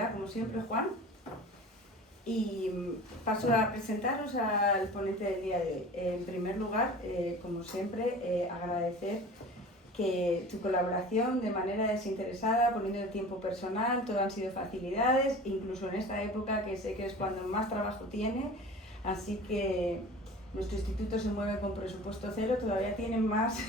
ya, como siempre, Juan. Y paso a presentaros al ponente del día de hoy. En primer lugar, como siempre, agradecer que tu colaboración de manera desinteresada, poniendo el tiempo personal, todo han sido facilidades, incluso en esta época que sé que es cuando más trabajo tiene, así que nuestro instituto se mueve con presupuesto cero, todavía tiene más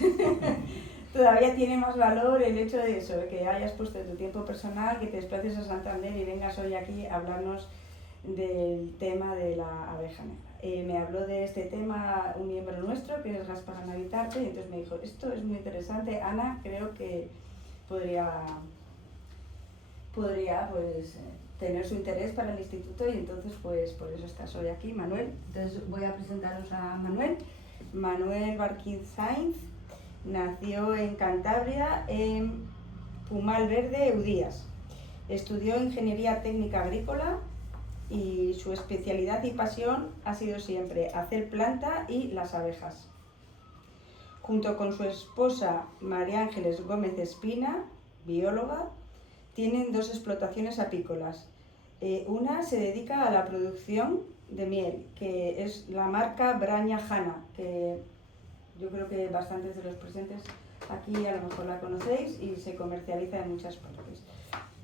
todavía tiene más valor el hecho de eso, de que hayas puesto tu tiempo personal, que te desplaces a Santander y vengas hoy aquí a hablarnos del tema de la abeja negra. Me habló de este tema un miembro nuestro, que es Gaspar Anavitarte, y entonces me dijo, esto es muy interesante, Ana, creo que podría pues tener su interés para el instituto, y entonces pues por eso estás hoy aquí, Manuel. Entonces voy a presentaros a Manuel. Manuel Barquín Sainz nació en Cantabria, en Pumal Verde, Eudías. Estudió Ingeniería Técnica Agrícola y su especialidad y pasión ha sido siempre hacer planta y las abejas. Junto con su esposa María Ángeles Gómez Espina, bióloga, tienen 2 explotaciones apícolas. Una se dedica a la producción de miel, que es la marca Braña Jana, que yo creo que bastantes de los presentes aquí a lo mejor la conocéis y se comercializa en muchas partes,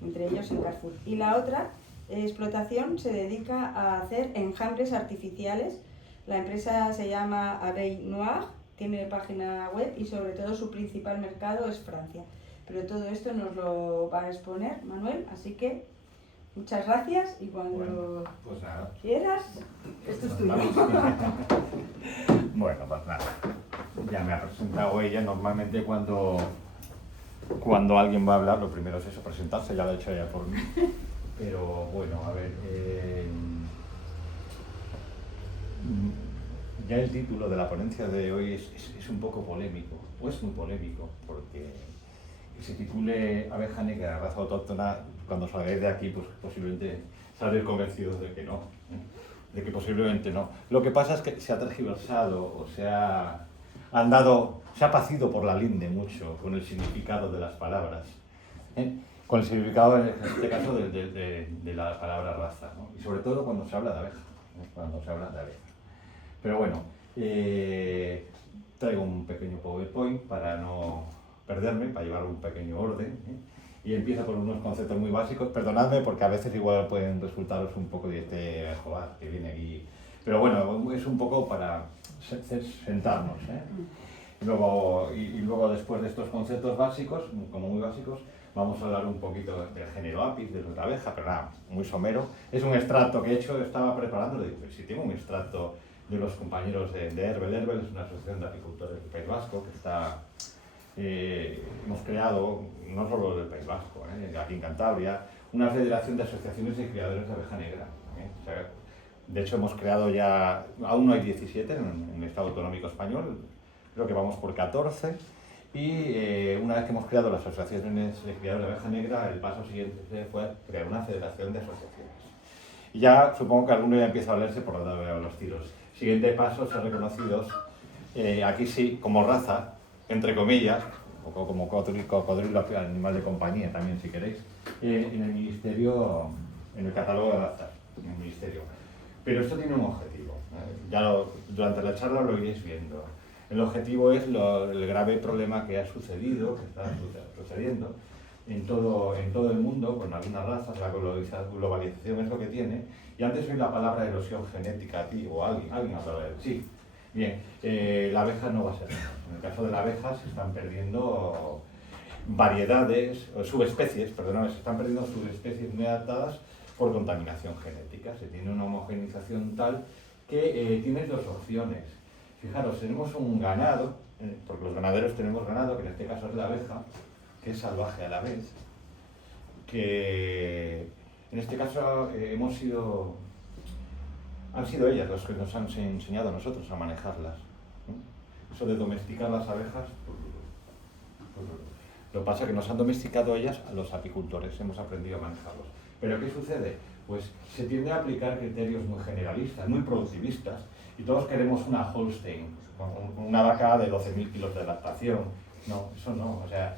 entre ellos en Carrefour. Y la otra explotación se dedica a hacer enjambres artificiales. La empresa se llama Abeille Noire, tiene página web y sobre todo su principal mercado es Francia. Pero todo esto nos lo va a exponer Manuel, así que muchas gracias y cuando pues nada, quieras, esto es tuyo. Bueno, pues nada, ya me ha presentado ella. Normalmente cuando alguien va a hablar, lo primero es eso, presentarse, ya lo ha hecho ella por mí. Pero bueno, a ver, ya el título de la ponencia de hoy es un poco polémico, o es muy polémico, porque que se titule Abeja Negra, raza autóctona, cuando salgáis de aquí, pues posiblemente saldréis convencidos de que no, de que posiblemente no. Lo que pasa es que se ha tergiversado o se ha pacido por la linde mucho con el significado de las palabras, con el significado en este caso de la palabra raza, ¿no? Y sobre todo cuando se habla de abeja, cuando se habla de abeja. Pero bueno, traigo un pequeño PowerPoint para no perderme, para llevar un pequeño orden, y empieza por unos conceptos muy básicos. Perdonadme porque a veces igual pueden resultaros un poco de joder, que viene aquí. Pero bueno, es un poco para sentarnos, Y luego después de estos conceptos básicos, como muy básicos, vamos a hablar un poquito del género Apis, de nuestra abeja, pero nada, muy somero. Es un extracto que he hecho, estaba preparando, le digo, si tengo un extracto de los compañeros de Herbel. Herbel es una asociación de apicultores del País Vasco que está, hemos creado, no solo del País Vasco, aquí en Cantabria, una federación de asociaciones de criadores de abeja negra. O sea, de hecho hemos creado ya, aún no hay 17 en el Estado Autonómico Español, creo que vamos por 14. Y una vez que hemos creado las asociaciones de criadores de abeja negra, el paso siguiente fue crear una federación de asociaciones. Y ya supongo que alguno ya empieza a valerse por donde veo los tiros. Siguiente paso, ser reconocidos, aquí sí, como raza, entre comillas, o como cocodrilo animal de compañía también si queréis, en el ministerio, en el catálogo de razas, en el ministerio. Pero esto tiene un objetivo, durante la charla lo iréis viendo. El objetivo es el grave problema que ha sucedido, que está sucediendo en todo el mundo, con algunas razas. La globalización es lo que tiene. Y antes oí la palabra erosión genética a ti, o alguien hablaba de sí. Bien, la abeja no va a ser menos. En el caso de la abeja se están perdiendo variedades, subespecies, perdón, se están perdiendo subespecies muy adaptadas por contaminación genética. Se tiene una homogeneización tal que tienes 2 opciones. Fijaros, tenemos un ganado, porque los ganaderos tenemos ganado, que en este caso es la abeja, que es salvaje a la vez, que en este caso han sido ellas las que nos han enseñado a nosotros a manejarlas. Eso de domesticar las abejas, lo que pasa es que nos han domesticado ellas a los apicultores, hemos aprendido a manejarlos. Pero ¿qué sucede? Pues se tiende a aplicar criterios muy generalistas, muy productivistas, y todos queremos una Holstein, una vaca de 12.000 kilos de lactación. No, eso no. O sea,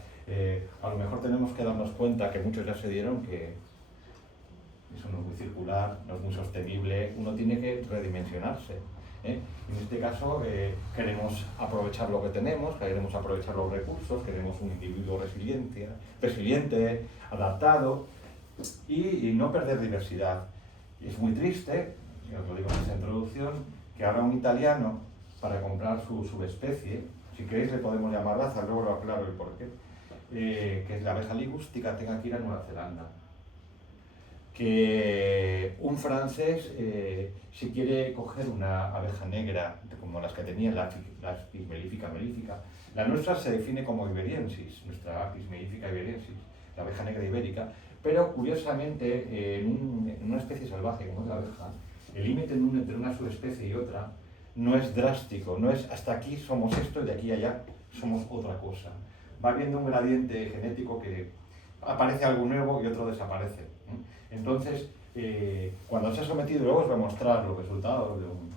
a lo mejor tenemos que darnos cuenta, que muchos ya se dieron, que circular, no es muy sostenible, uno tiene que redimensionarse. En este caso queremos aprovechar lo que tenemos, queremos aprovechar los recursos, queremos un individuo resiliente, adaptado y no perder diversidad. Y es muy triste, y os lo digo en esta introducción, que ahora un italiano, para comprar su subespecie, si queréis le podemos llamar raza, luego lo aclaro el porqué, que es la abeja ligústica, tenga que ir a Nueva Zelanda. Que un francés, si quiere coger una abeja negra, como las que tenía la Apis mellifera, la nuestra se define como iberiensis, nuestra Apis mellifera iberiensis, la abeja negra ibérica, pero curiosamente en una especie salvaje como es la abeja, el límite entre una subespecie y otra no es drástico, no es hasta aquí somos esto y de aquí a allá somos otra cosa. Va habiendo un gradiente genético que aparece algo nuevo y otro desaparece. Entonces, cuando se ha sometido, luego os voy a mostrar los resultados de un...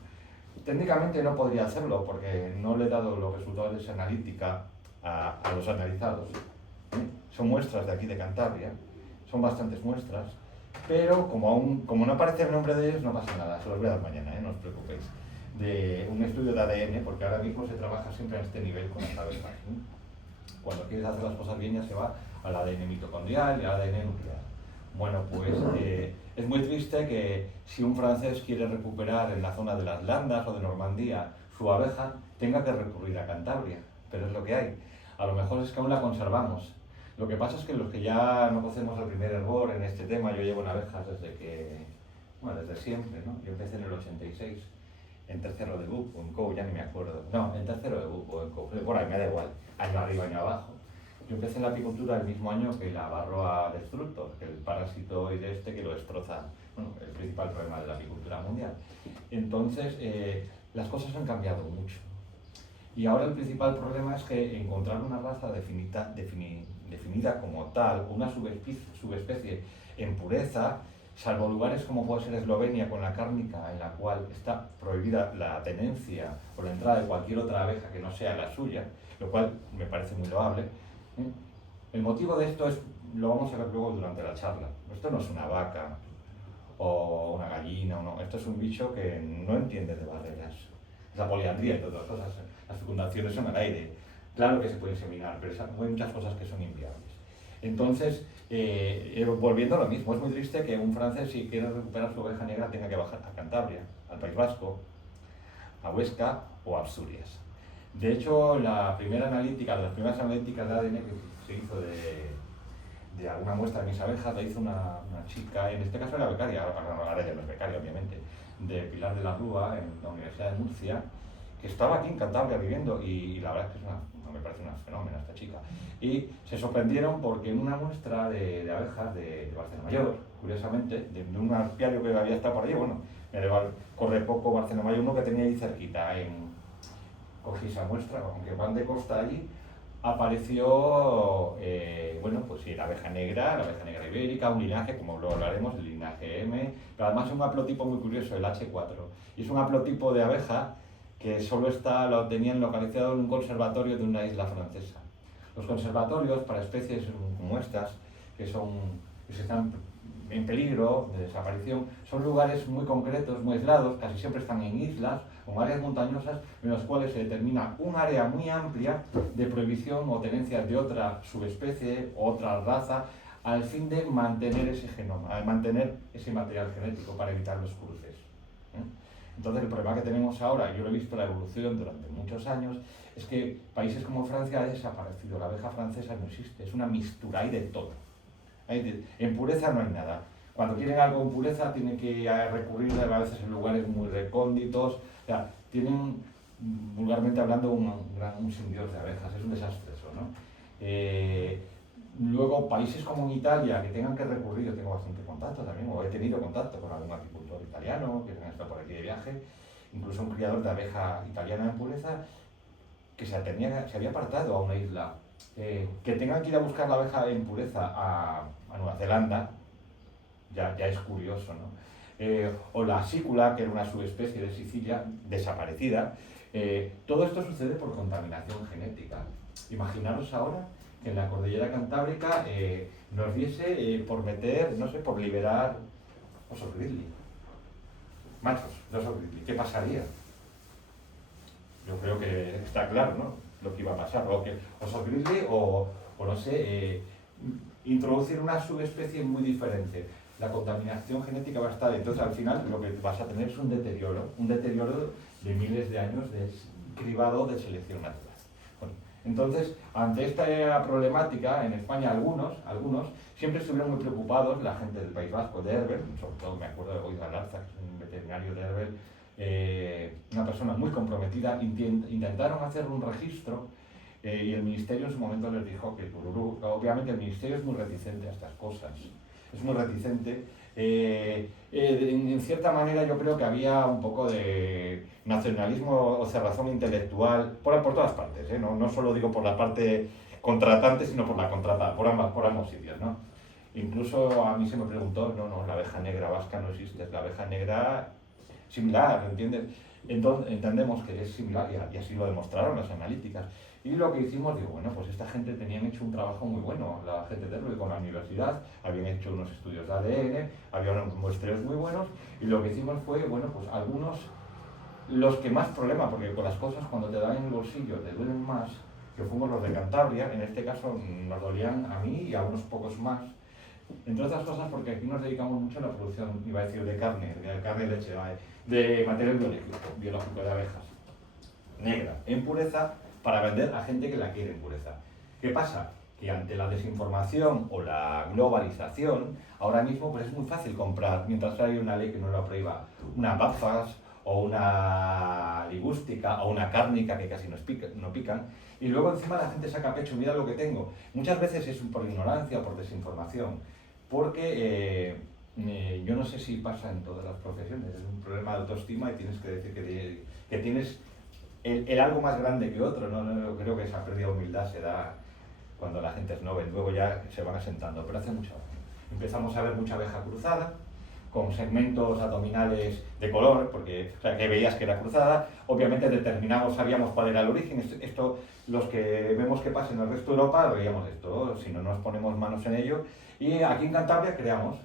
Técnicamente no podría hacerlo porque no le he dado los resultados de esa analítica a los analizados. Son muestras de aquí de Cantabria, son bastantes muestras, pero como no aparece el nombre de ellos, no pasa nada, se los voy a dar mañana, no os preocupéis. De un estudio de ADN, porque ahora mismo se trabaja siempre a este nivel con las abejas. Cuando quieres hacer las cosas bien ya se va al ADN mitocondrial y al ADN nuclear. Bueno, pues es muy triste que si un francés quiere recuperar en la zona de las Landas o de Normandía su abeja, tenga que recurrir a Cantabria, pero es lo que hay. A lo mejor es que aún la conservamos. Lo que pasa es que los que ya no conocemos el primer hervor en este tema, yo llevo en abejas desde siempre, ¿no? Yo empecé en el 86, en tercero de BUP o en COU, ya ni me acuerdo. No, en tercero de BUP o en COU, por ahí me da igual, año arriba, año abajo. Yo empecé en la apicultura el mismo año que la Varroa destructor, que el parasitoide este que lo destroza, el principal problema de la apicultura mundial. Entonces, las cosas han cambiado mucho. Y ahora el principal problema es que encontrar una raza definida como tal, una subespecie en pureza, salvo lugares como puede ser Eslovenia con la cárnica, en la cual está prohibida la tenencia o la entrada de cualquier otra abeja que no sea la suya, lo cual me parece muy loable. El motivo de esto lo vamos a ver luego durante la charla. Esto no es una vaca o una gallina, esto es un bicho que no entiende de barreras. Es la poliandría y todas las cosas. Las fecundaciones son al aire. Claro que se puede inseminar, pero hay muchas cosas que son inviables. Entonces, volviendo a lo mismo, es muy triste que un francés, si quiere recuperar su oveja negra, tenga que bajar a Cantabria, al País Vasco, a Huesca o a Asturias. De hecho, las primeras analíticas de ADN que se hizo de alguna muestra de mis abejas, la hizo una chica, en este caso era becaria, ahora ya no es becaria, obviamente, de Pilar de la Rúa, en la Universidad de Murcia, que estaba aquí en Cantabria viviendo, y la verdad es que me parece una fenómena esta chica. Y se sorprendieron porque en una muestra de abejas de Barcelona Mayor, curiosamente, de un apiario que había estado por allí, corre poco Barcelona Mayor, uno que tenía ahí cerquita, cogí esa muestra, aunque van de costa allí, apareció, la abeja negra ibérica, un linaje, como luego hablaremos, el linaje M, pero además es un haplotipo muy curioso, el H4, y es un haplotipo de abeja que solo lo tenían localizado en un conservatorio de una isla francesa. Los conservatorios para especies como estas, que están en peligro de desaparición, son lugares muy concretos, muy aislados, casi siempre están en islas o áreas montañosas en las cuales se determina un área muy amplia de prohibición o tenencia de otra subespecie o otra raza al fin de mantener ese genoma, mantener ese material genético para evitar los cruces. Entonces el problema que tenemos ahora, yo lo he visto la evolución durante muchos años, es que países como Francia ha desaparecido, la abeja francesa no existe, es una mistura, hay de todo. En pureza no hay nada. Cuando quieren algo en pureza tienen que recurrir a veces en lugares muy recónditos, o sea, tienen, vulgarmente hablando, un sindiós de abejas, es un desastre eso, ¿no? Luego, países como en Italia que tengan que recurrir, yo tengo bastante contacto también, o he tenido contacto con algún apicultor italiano que tenga estado por aquí de viaje, incluso un criador de abeja italiana en pureza, que se había apartado a una isla, que tengan que ir a buscar la abeja en pureza a Nueva Zelanda, ya es curioso, ¿no? O la sícula, que era una subespecie de Sicilia, desaparecida. Todo esto sucede por contaminación genética. Imaginaros ahora que en la cordillera cantábrica nos diese por liberar osos grizzly. Machos de osos grizzly. ¿Qué pasaría? Yo creo que está claro, ¿no? Lo que iba a pasar. O que osos grizzly o no sé, introducir una subespecie muy diferente. La contaminación genética va a estar, entonces al final lo que vas a tener es un deterioro de miles de años de cribado de selección natural. Bueno, entonces, ante esta problemática, en España algunos siempre estuvieron muy preocupados, la gente del País Vasco, de Herbert, sobre todo me acuerdo de Oiza Larza, que es un veterinario de Herbert, una persona muy comprometida, intentaron hacer un registro y el Ministerio en su momento les dijo que obviamente el Ministerio es muy reticente a estas cosas. Es muy reticente. En cierta manera yo creo que había un poco de nacionalismo o cerrazón intelectual por todas partes, ¿eh? No solo digo por la parte contratante, sino por la contratada, por ambos sitios, ¿no? Incluso a mí se me preguntó, no, la abeja negra vasca no existe, es la abeja negra similar, ¿entiendes? Entonces, entendemos que es similar y así lo demostraron las analíticas. Y lo que hicimos, digo, bueno, pues esta gente tenían hecho un trabajo muy bueno, la gente de Herbert con la universidad, habían hecho unos estudios de ADN, había unos muestreos muy buenos, y lo que hicimos fue, bueno, pues algunos, los que más problema, porque con las cosas cuando te dan en el bolsillo te duelen más, que fuimos los de Cantabria, en este caso nos dolían a mí y a unos pocos más, entre otras cosas porque aquí nos dedicamos mucho a la producción, iba a decir, de carne y leche, de material biológico de abejas, negra, en pureza, para vender a gente que la quiere en pureza. ¿Qué pasa? Que ante la desinformación o la globalización, ahora mismo pues es muy fácil comprar, mientras hay una ley que no lo prohíba, una BAFAS o una ligústica o una cárnica que casi no pican, y luego encima la gente saca pecho, mira lo que tengo. Muchas veces es por ignorancia o por desinformación, porque yo no sé si pasa en todas las profesiones, es un problema de autoestima y tienes que decir que tienes el algo más grande que otro, ¿no? Creo que esa pérdida de humildad se da cuando la gente es novel, luego ya se van asentando, pero hace mucho. Empezamos a ver mucha abeja cruzada, con segmentos abdominales de color, porque o sea, que veías que era cruzada, obviamente determinamos, sabíamos cuál era el origen, esto los que vemos que pasa en el resto de Europa, veíamos esto, si no nos ponemos manos en ello, y aquí en Cantabria creamos,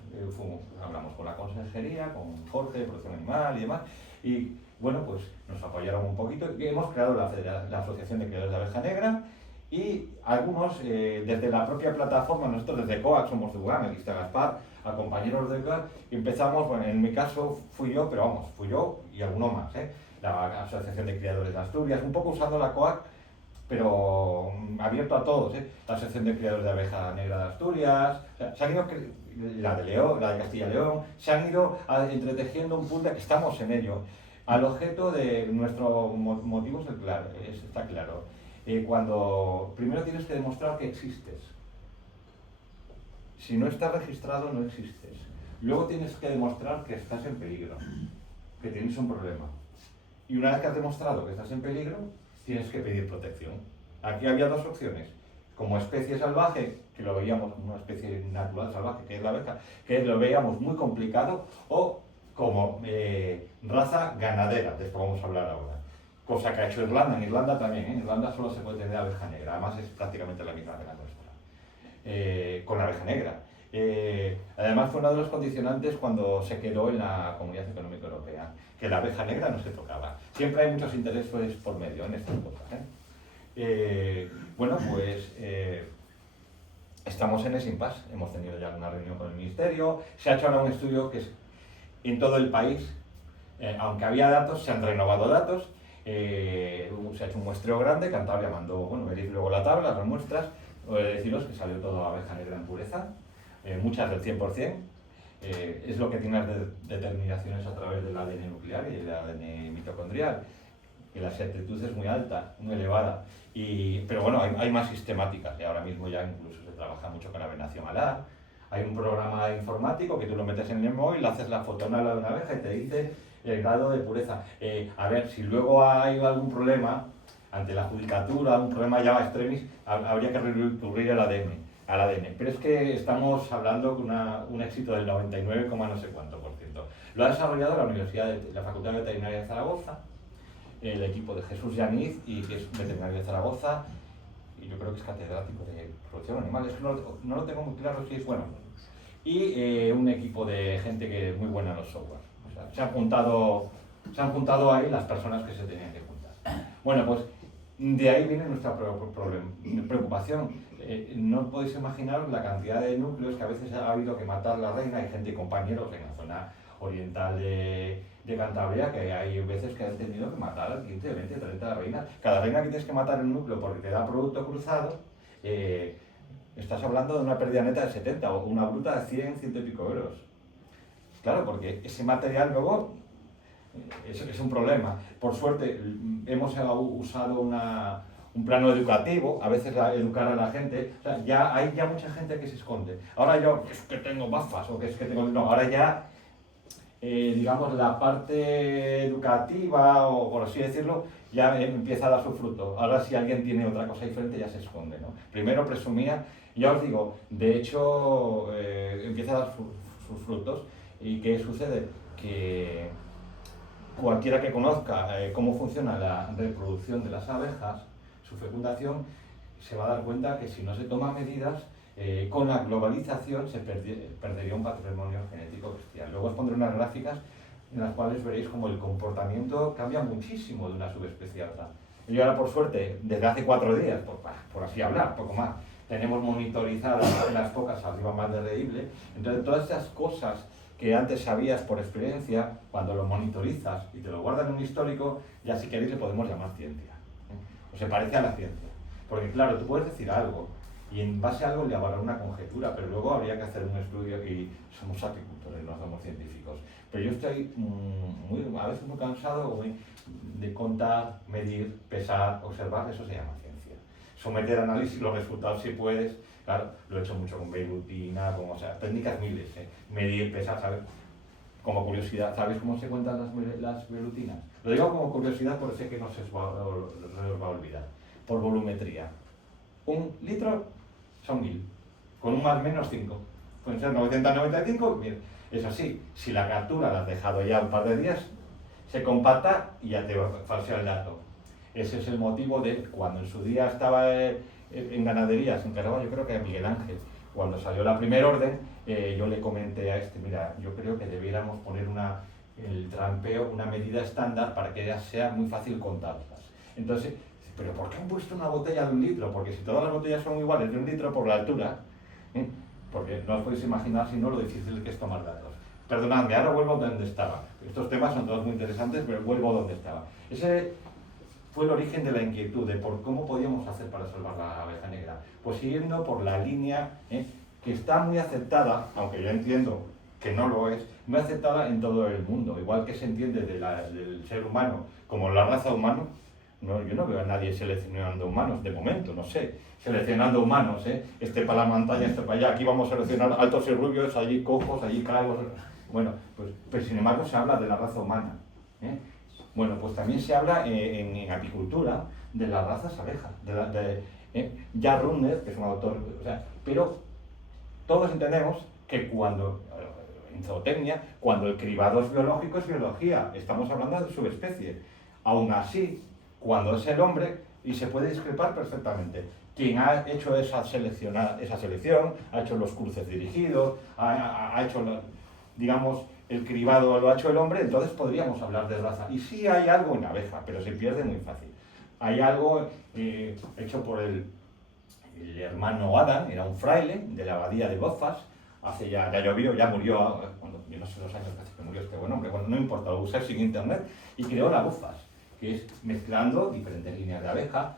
hablamos con la consejería, con Jorge de Protección Animal y demás, y bueno, pues nos apoyaron un poquito y hemos creado la Asociación de Criadores de Abeja Negra y algunos, desde la propia plataforma, nosotros desde COAC somos de UGAM, aquí está Gaspar, a compañeros de COAC, empezamos, bueno, en mi caso fui yo, pero vamos, fui yo y alguno más, la Asociación de Criadores de Asturias, un poco usando la COAC, pero abierto a todos, la Asociación de Criadores de Abeja Negra de Asturias, o sea, se han ido, la de León, la de Castilla y León, se han ido entretejiendo un punto que estamos en ello. Al objeto de nuestro motivo está claro. Cuando primero tienes que demostrar que existes. Si no estás registrado, no existes. Luego tienes que demostrar que estás en peligro, que tienes un problema. Y una vez que has demostrado que estás en peligro, tienes que pedir protección. Aquí había dos opciones. Como especie salvaje, que lo veíamos, una especie natural salvaje, que es la abeja, que lo veíamos muy complicado, o como raza ganadera, de esto vamos a hablar ahora. Cosa que ha hecho Irlanda. En Irlanda también, en Irlanda solo se puede tener abeja negra, además es prácticamente la misma que la nuestra, con la abeja negra. Además fue uno de los condicionantes cuando se quedó en la Comunidad Económica Europea, que la abeja negra no se tocaba. Siempre hay muchos intereses por medio en estas cosas. Bueno, pues estamos en ese impasse, hemos tenido ya una reunión con el Ministerio, se ha hecho ahora un estudio que es en todo el país, aunque había datos, se han renovado datos, se ha hecho un muestreo grande, Cantabria mandó, bueno, veréis luego la tabla, las muestras, deciros que salió todo abeja negra en pureza, muchas del 100%, es lo que tiene las determinaciones a través del ADN nuclear y el ADN mitocondrial, y la exactitud es muy alta, muy elevada, pero bueno, hay más sistemáticas, y ahora mismo ya incluso se trabaja mucho con la venación alar. Hay un programa informático que tú lo metes en el móvil, haces la fotonala de una abeja y te dice el grado de pureza. A ver, si luego hay algún problema ante la judicatura, un problema ya extremis, habría que recurrir al ADN. Pero es que estamos hablando con un éxito del 99, no sé cuánto por ciento. Lo ha desarrollado la Facultad de Veterinaria de Zaragoza, el equipo de Jesús Yaniz, y que es veterinario de Zaragoza, y yo creo que es catedrático de producción animal, es que no lo tengo muy claro si es bueno. y un equipo de gente que es muy buena en los software. O sea, se han juntado ahí las personas que se tenían que juntar. Bueno, pues de ahí viene nuestra preocupación. No podéis imaginar la cantidad de núcleos que a veces ha habido que matar la reina. Hay gente y compañeros en la zona oriental de Cantabria que hay veces que han tenido que matar 15, 20, 30 reinas. Cada reina que tienes que matar en un núcleo porque te da producto cruzado, estás hablando de una pérdida neta de 70 o una bruta de 100, 100 y pico euros. Claro, porque ese material luego es un problema. Por suerte hemos usado un plano educativo, a veces educar a la gente. O sea, hay ya mucha gente que se esconde. Ahora yo, es que tengo gafas o que es que tengo... No, ahora ya, digamos, la parte educativa, o por así decirlo, ya empieza a dar su fruto. Ahora si alguien tiene otra cosa diferente ya se esconde, ¿no? Primero presumía, ya os digo, de hecho empieza a dar sus frutos. ¿Y qué sucede? Que cualquiera que conozca cómo funciona la reproducción de las abejas, su fecundación, se va a dar cuenta que si no se toman medidas, con la globalización se perdería un patrimonio genético bestial. Luego os pondré unas gráficas en las cuales veréis cómo el comportamiento cambia muchísimo de una subespecie a otra. Y ahora, por suerte, desde hace 4 días, por así hablar, poco más, tenemos monitorizadas las pocas arriba más de reíble. Entonces, todas esas cosas que antes sabías por experiencia, cuando lo monitorizas y te lo guardas en un histórico, ya si queréis le podemos llamar ciencia. O se parece a la ciencia. Porque claro, tú puedes decir algo y en base a algo le habrá una conjetura, pero luego habría que hacer un estudio y somos apicultores, no somos científicos. Pero yo estoy a veces muy cansado de contar, medir, pesar, observar, eso se llama ciencia. Someter a análisis los resultados si puedes. Claro, lo he hecho mucho con velutina, o sea, técnicas miles, medir, pesar, ¿sabes? Como curiosidad, ¿sabéis cómo se cuentan las velutinas? Lo digo como curiosidad porque sé que no se os va a olvidar. Por volumetría. 1 litro son 1000, con un más menos 5. Pueden ser 995, bien. Eso sí, si la captura la has dejado ya un par de días, se compacta y ya te falsea el dato. Ese es el motivo de cuando en su día estaba en ganaderías, en Carabao, yo creo que a Miguel Ángel, cuando salió la primera orden, yo le comenté a mira, yo creo que debiéramos poner el trampeo, una medida estándar para que ya sea muy fácil contarlas. Entonces, ¿pero por qué han puesto una botella de 1 litro? Porque si todas las botellas son iguales de 1 litro por la altura, porque no os podéis imaginar si no lo difícil que es tomar datos. Perdonadme, ahora vuelvo a donde estaba. Estos temas son todos muy interesantes, pero vuelvo a donde estaba. Ese fue el origen de la inquietud de por cómo podíamos hacer para salvar la abeja negra. Pues siguiendo por la línea que está muy aceptada, aunque yo entiendo que no lo es, muy aceptada en todo el mundo. Igual que se entiende del ser humano como la raza humana, yo no veo a nadie seleccionando humanos, de momento, no sé. Seleccionando humanos, este para la montaña, este para allá, aquí vamos a seleccionar altos y rubios, allí cojos, allí calvos. Bueno, pues sin embargo se habla de la raza humana. Bueno, pues también se habla en apicultura de las razas abejas, Jack Runner, que es un autor, o sea, pero todos entendemos que en zootecnia, cuando el cribado es biológico, es biología, estamos hablando de subespecie. Aún así, cuando es el hombre, y se puede discrepar perfectamente, quien ha hecho esa selección, ha hecho los cruces dirigidos, ha hecho, digamos, el cribado lo ha hecho el hombre, entonces podríamos hablar de raza. Y sí hay algo en la abeja, pero se pierde muy fácil. Hay algo hecho por el hermano Adam, era un fraile de la abadía de Belfast, ya llovió, ya murió, yo no sé los años que murió este buen hombre, bueno, no importa, lo usé sin internet, y creó la Belfast, que es mezclando diferentes líneas de abeja,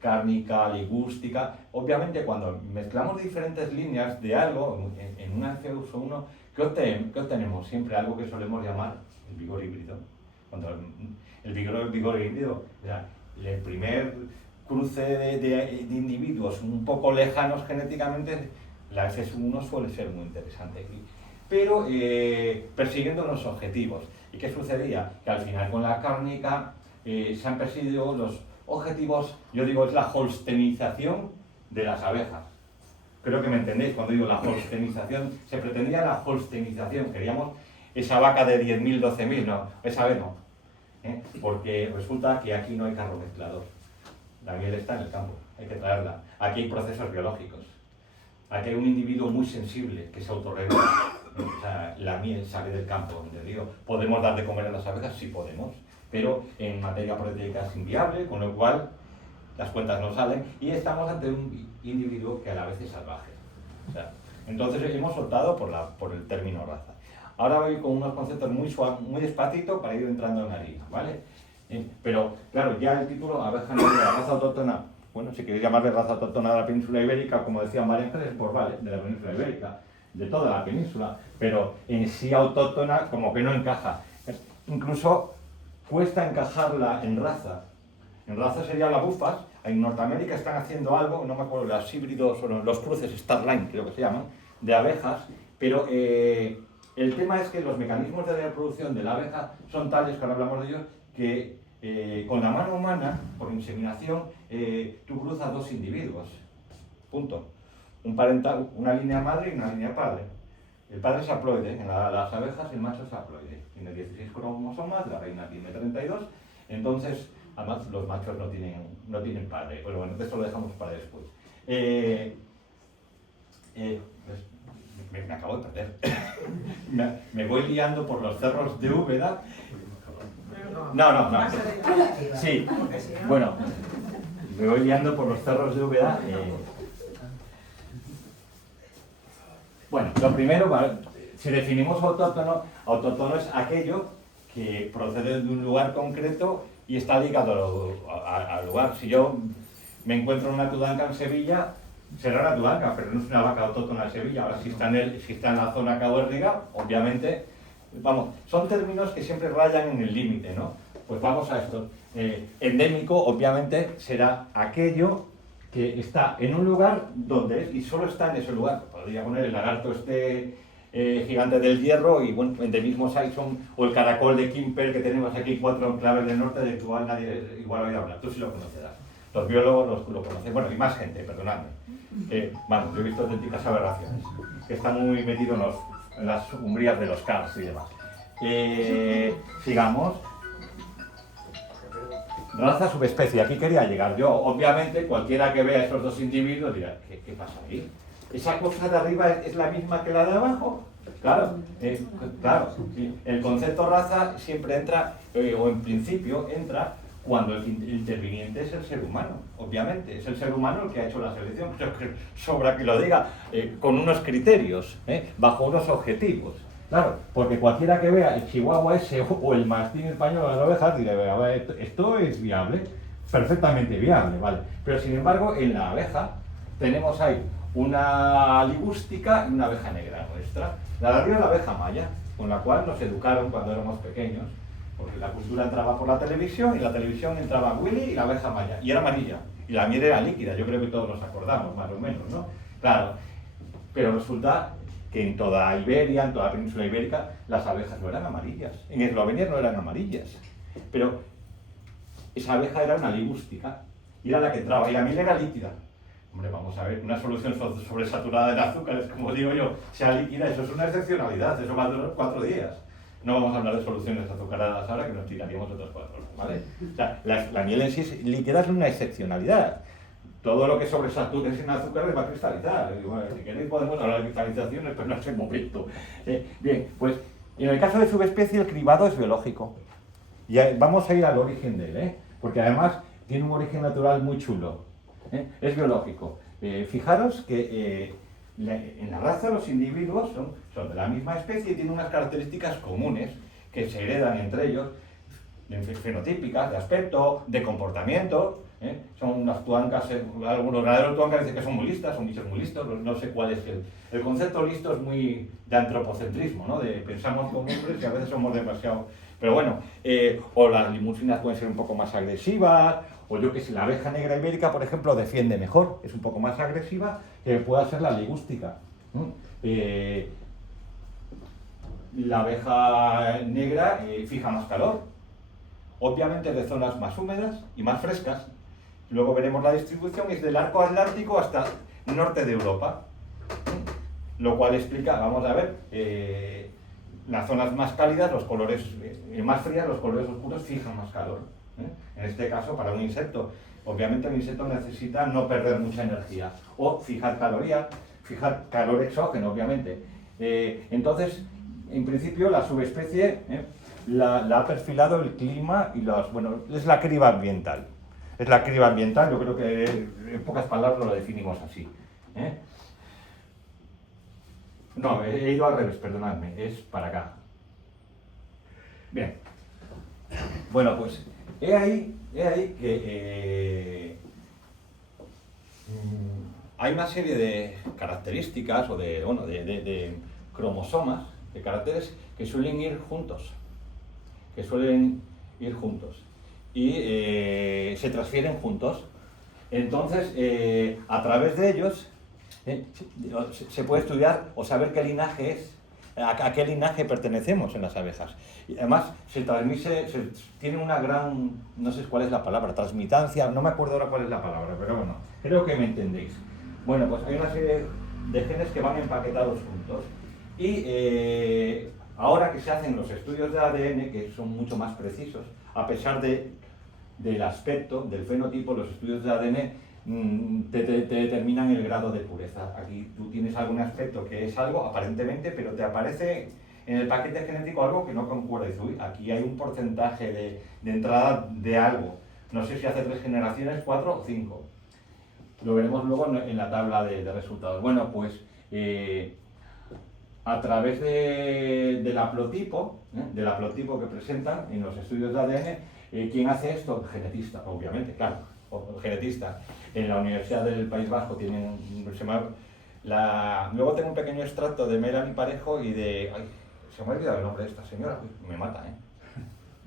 cárnica, ligústica. Obviamente cuando mezclamos diferentes líneas de algo, en un uso 1, ¿qué obtenemos? Siempre algo que solemos llamar el vigor híbrido. Cuando el vigor híbrido, o sea, el primer cruce de individuos un poco lejanos genéticamente, la SS1 suele ser muy interesante aquí. Pero persiguiendo los objetivos. ¿Y qué sucedía? Que al final con la cárnica se han perseguido los objetivos, yo digo, es la holsteinización de las abejas. Creo que me entendéis cuando digo la holsteinización. Se pretendía la holsteinización, queríamos esa vaca de 10.000, 12.000, no, esa vez no. Porque resulta que aquí no hay carro mezclador. La miel está en el campo, hay que traerla. Aquí hay procesos biológicos. Aquí hay un individuo muy sensible que se autorregula. O sea, la miel sale del campo, ¿entendido? ¿Podemos dar de comer a las abejas? Sí podemos, pero en materia proteica es inviable, con lo cual las cuentas no salen y estamos ante un individuo que a la vez es salvaje. O sea, entonces hemos optado por el término raza. Ahora voy con unos conceptos muy suaves, muy despacito para ir entrando en harina, ¿vale? Pero claro, ya el título, abeja negra, raza autóctona, bueno, si queréis llamarle raza autóctona de la península ibérica, como decía María Ángeles, pues vale, de la península ibérica, de toda la península, pero en sí autóctona como que no encaja. Incluso cuesta encajarla en raza. En raza serían las bufas. En Norteamérica están haciendo algo, no me acuerdo, los híbridos o los cruces Starline, creo que se llaman, de abejas, pero el tema es que los mecanismos de reproducción de la abeja son tales, que ahora hablamos de ellos, que con la mano humana, por inseminación, tú cruzas dos individuos, punto. Un parental, una línea madre y una línea padre. El padre es haploide, en las abejas el macho es haploide, tiene 16 cromosomas, la reina tiene 32, entonces además los machos no tienen padre, pero bueno, esto lo dejamos para después. Me acabo de perder. me voy liando por los cerros de Úbeda. No. Sí, bueno, me voy liando por los cerros de Úbeda. Bueno, lo primero, si definimos autóctono es aquello que procede de un lugar concreto y está ligado al lugar. Si yo me encuentro una tudanca en Sevilla, será una tudanca, pero no es una vaca autóctona de Sevilla. Ahora, si está en la zona cabuérniga, obviamente, vamos, son términos que siempre rayan en el límite, ¿no? Pues vamos a esto. Endémico, obviamente, será aquello que está en un lugar donde es, y solo está en ese lugar. Podría poner el lagarto gigante del hierro, y bueno, endemismos hay o el caracol de Quimper, que tenemos aquí 4 enclaves del norte, del cual nadie igual ha oído hablar. Tú sí lo conocerás. Los biólogos lo conocen. Bueno, y más gente, perdonadme. Bueno, yo he visto auténticas aberraciones, que están muy metidos en las umbrías de los cars y demás. Sigamos. Raza, subespecie, aquí quería llegar yo. Obviamente, cualquiera que vea esos dos individuos dirá, ¿qué pasa ahí? ¿Esa cosa de arriba es la misma que la de abajo? Claro, claro. Sí. El concepto raza siempre entra, o en principio entra, cuando el interviniente es el ser humano. Obviamente, es el ser humano el que ha hecho la selección. Pero sobra que lo diga, con unos criterios, bajo unos objetivos. Claro, porque cualquiera que vea el chihuahua ese o el mastín español de las ovejas dirá, a ver, esto es viable, perfectamente viable, ¿vale? Pero sin embargo, en la abeja tenemos ahí una ligústica y una abeja negra nuestra. La de arriba es la abeja maya, con la cual nos educaron cuando éramos pequeños, porque la cultura entraba por la televisión y la televisión entraba Willy y la abeja maya, y era amarilla, y la miel era líquida, yo creo que todos nos acordamos, más o menos, ¿no? Claro, pero resulta que en toda Iberia, en toda la península ibérica, las abejas no eran amarillas. En Eslovenia no eran amarillas. Pero esa abeja era una ligústica, y era la que entraba, y la miel era líquida. Hombre, vamos a ver, una solución sobresaturada de azúcares, como digo yo, sea líquida, eso es una excepcionalidad, eso va a durar 4 días. No vamos a hablar de soluciones azucaradas ahora, que nos tiraríamos otras 4 horas, ¿vale? O sea, la miel en sí líquida es una excepcionalidad. Todo lo que sobresature sin azúcar va a cristalizar. Bueno, si queréis podemos hablar de cristalizaciones, pero no es el momento. Bien, pues en el caso de subespecie el cribado es biológico. Y vamos a ir al origen de él, porque además tiene un origen natural muy chulo. Es biológico. Fijaros que en la raza los individuos son de la misma especie y tienen unas características comunes que se heredan entre ellos, fenotípicas, de aspecto, de comportamiento. Son unas tuancas, algunos ganaderos tuancas dicen que son muy listas, son bichos muy listos, no sé cuál es el concepto listo, es muy de antropocentrismo, ¿no? De pensamos como hombres y a veces somos demasiado, pero bueno, o las limusinas pueden ser un poco más agresivas, o yo que sé, la abeja negra ibérica, por ejemplo, defiende mejor, es un poco más agresiva que pueda ser la ligústica. La abeja negra fija más calor, obviamente de zonas más húmedas y más frescas. Luego veremos la distribución, es del arco atlántico hasta el norte de Europa, lo cual explica, vamos a ver, las zonas más cálidas, los colores más frías, los colores oscuros fijan más calor. En este caso, para un insecto, obviamente el insecto necesita no perder mucha energía o fijar calorías, fijar calor exógeno, obviamente. Entonces, en principio, la subespecie la ha perfilado el clima y bueno, es la criba ambiental. Es la criba ambiental, yo creo que en pocas palabras lo definimos así. No, he ido al revés, perdonadme, es para acá. Bien. Bueno, pues he ahí que hay una serie de características o de cromosomas, de caracteres que suelen ir juntos. Y se transfieren juntos. Entonces, a través de ellos se puede estudiar o saber qué linaje es, a qué linaje pertenecemos en las abejas. Y además tiene una gran, no sé cuál es la palabra, transmitancia, no me acuerdo ahora cuál es la palabra, pero bueno, creo que me entendéis. Bueno, pues hay una serie de genes que van empaquetados juntos y ahora que se hacen los estudios de ADN, que son mucho más precisos, a pesar del aspecto, del fenotipo, los estudios de ADN te determinan el grado de pureza. Aquí tú tienes algún aspecto que es algo, aparentemente, pero te aparece en el paquete genético algo que no concuerda. Aquí hay un porcentaje de entrada de algo. No sé si hace 3 generaciones, 4 o 5. Lo veremos luego en la tabla de resultados. Bueno, pues a través del haplotipo que presentan en los estudios de ADN, ¿quién hace esto? Genetista, obviamente, claro, genetista. En la Universidad del País Vasco tienen, luego tengo un pequeño extracto de Melanie Parejo y de, se me ha olvidado el nombre de esta señora, me mata,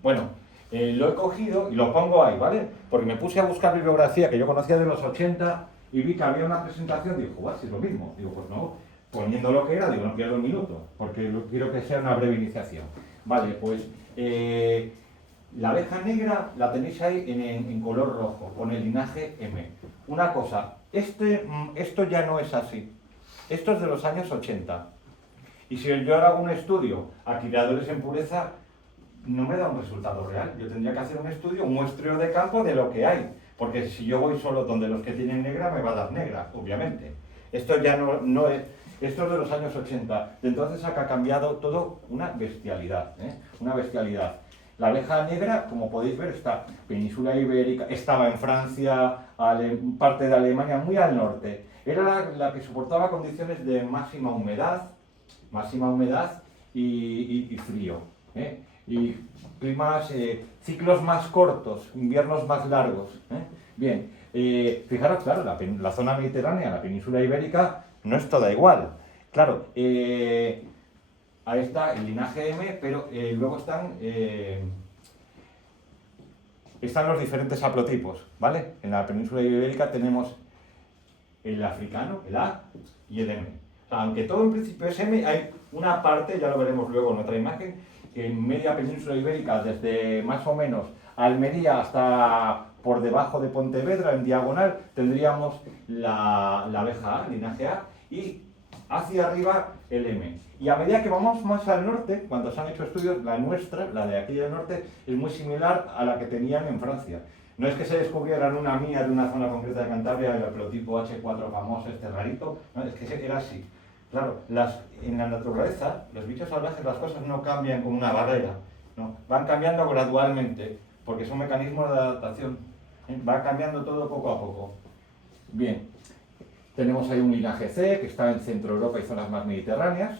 Bueno, lo he cogido y lo pongo ahí, ¿vale? Porque me puse a buscar bibliografía que yo conocía de los 80 y vi que había una presentación, digo, joder, si es lo mismo. Digo, pues no, poniendo lo que era, digo, no pierdo un minuto, porque quiero que sea una breve iniciación. Vale, pues la abeja negra la tenéis ahí en color rojo, con el linaje M. Una cosa, esto ya no es así. Esto es de los años 80. Y si yo ahora hago un estudio a criadores en pureza, no me da un resultado real. Yo tendría que hacer un estudio, un muestreo de campo de lo que hay. Porque si yo voy solo donde los que tienen negra, me va a dar negra, obviamente. Esto ya no es... Esto es de los años 80. De entonces acá ha cambiado todo una bestialidad. Una bestialidad. La abeja negra, como podéis ver, está península ibérica, estaba en Francia, parte de Alemania, muy al norte. Era la que soportaba condiciones de máxima humedad y frío. Y climas, ciclos más cortos, inviernos más largos. Bien, fijaros, claro, la zona mediterránea, la península ibérica, no es toda igual. Claro, ahí está el linaje M, pero luego están los diferentes haplotipos, ¿vale? En la península ibérica tenemos el africano, el A, y el M. O sea, aunque todo en principio es M, hay una parte, ya lo veremos luego en otra imagen, que en media península ibérica, desde más o menos Almería hasta por debajo de Pontevedra, en diagonal, tendríamos la abeja A, linaje A, y hacia arriba el M. Y a medida que vamos más al norte, cuando se han hecho estudios, la nuestra, la de aquí del norte, es muy similar a la que tenían en Francia. No es que se descubrieran una mía de una zona concreta de Cantabria, el haplotipo H4 famoso, este rarito, no, es que era así. Claro, en la naturaleza, los bichos salvajes, las cosas no cambian como una barrera, ¿no? Van cambiando gradualmente, porque son mecanismos de adaptación. Va cambiando todo poco a poco. Bien, tenemos ahí un linaje C, que está en Centro Europa y zonas más mediterráneas.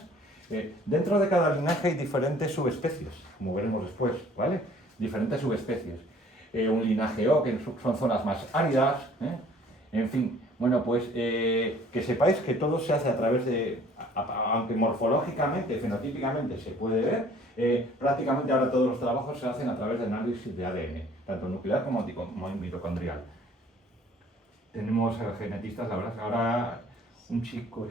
Dentro de cada linaje hay diferentes subespecies, como veremos después, ¿vale? Diferentes subespecies. Un linaje O, que son zonas más áridas, en fin. Bueno, pues que sepáis que todo se hace a través de, aunque morfológicamente, fenotípicamente se puede ver, prácticamente ahora todos los trabajos se hacen a través de análisis de ADN, tanto nuclear como mitocondrial. Tenemos genetistas, la verdad que ahora un chico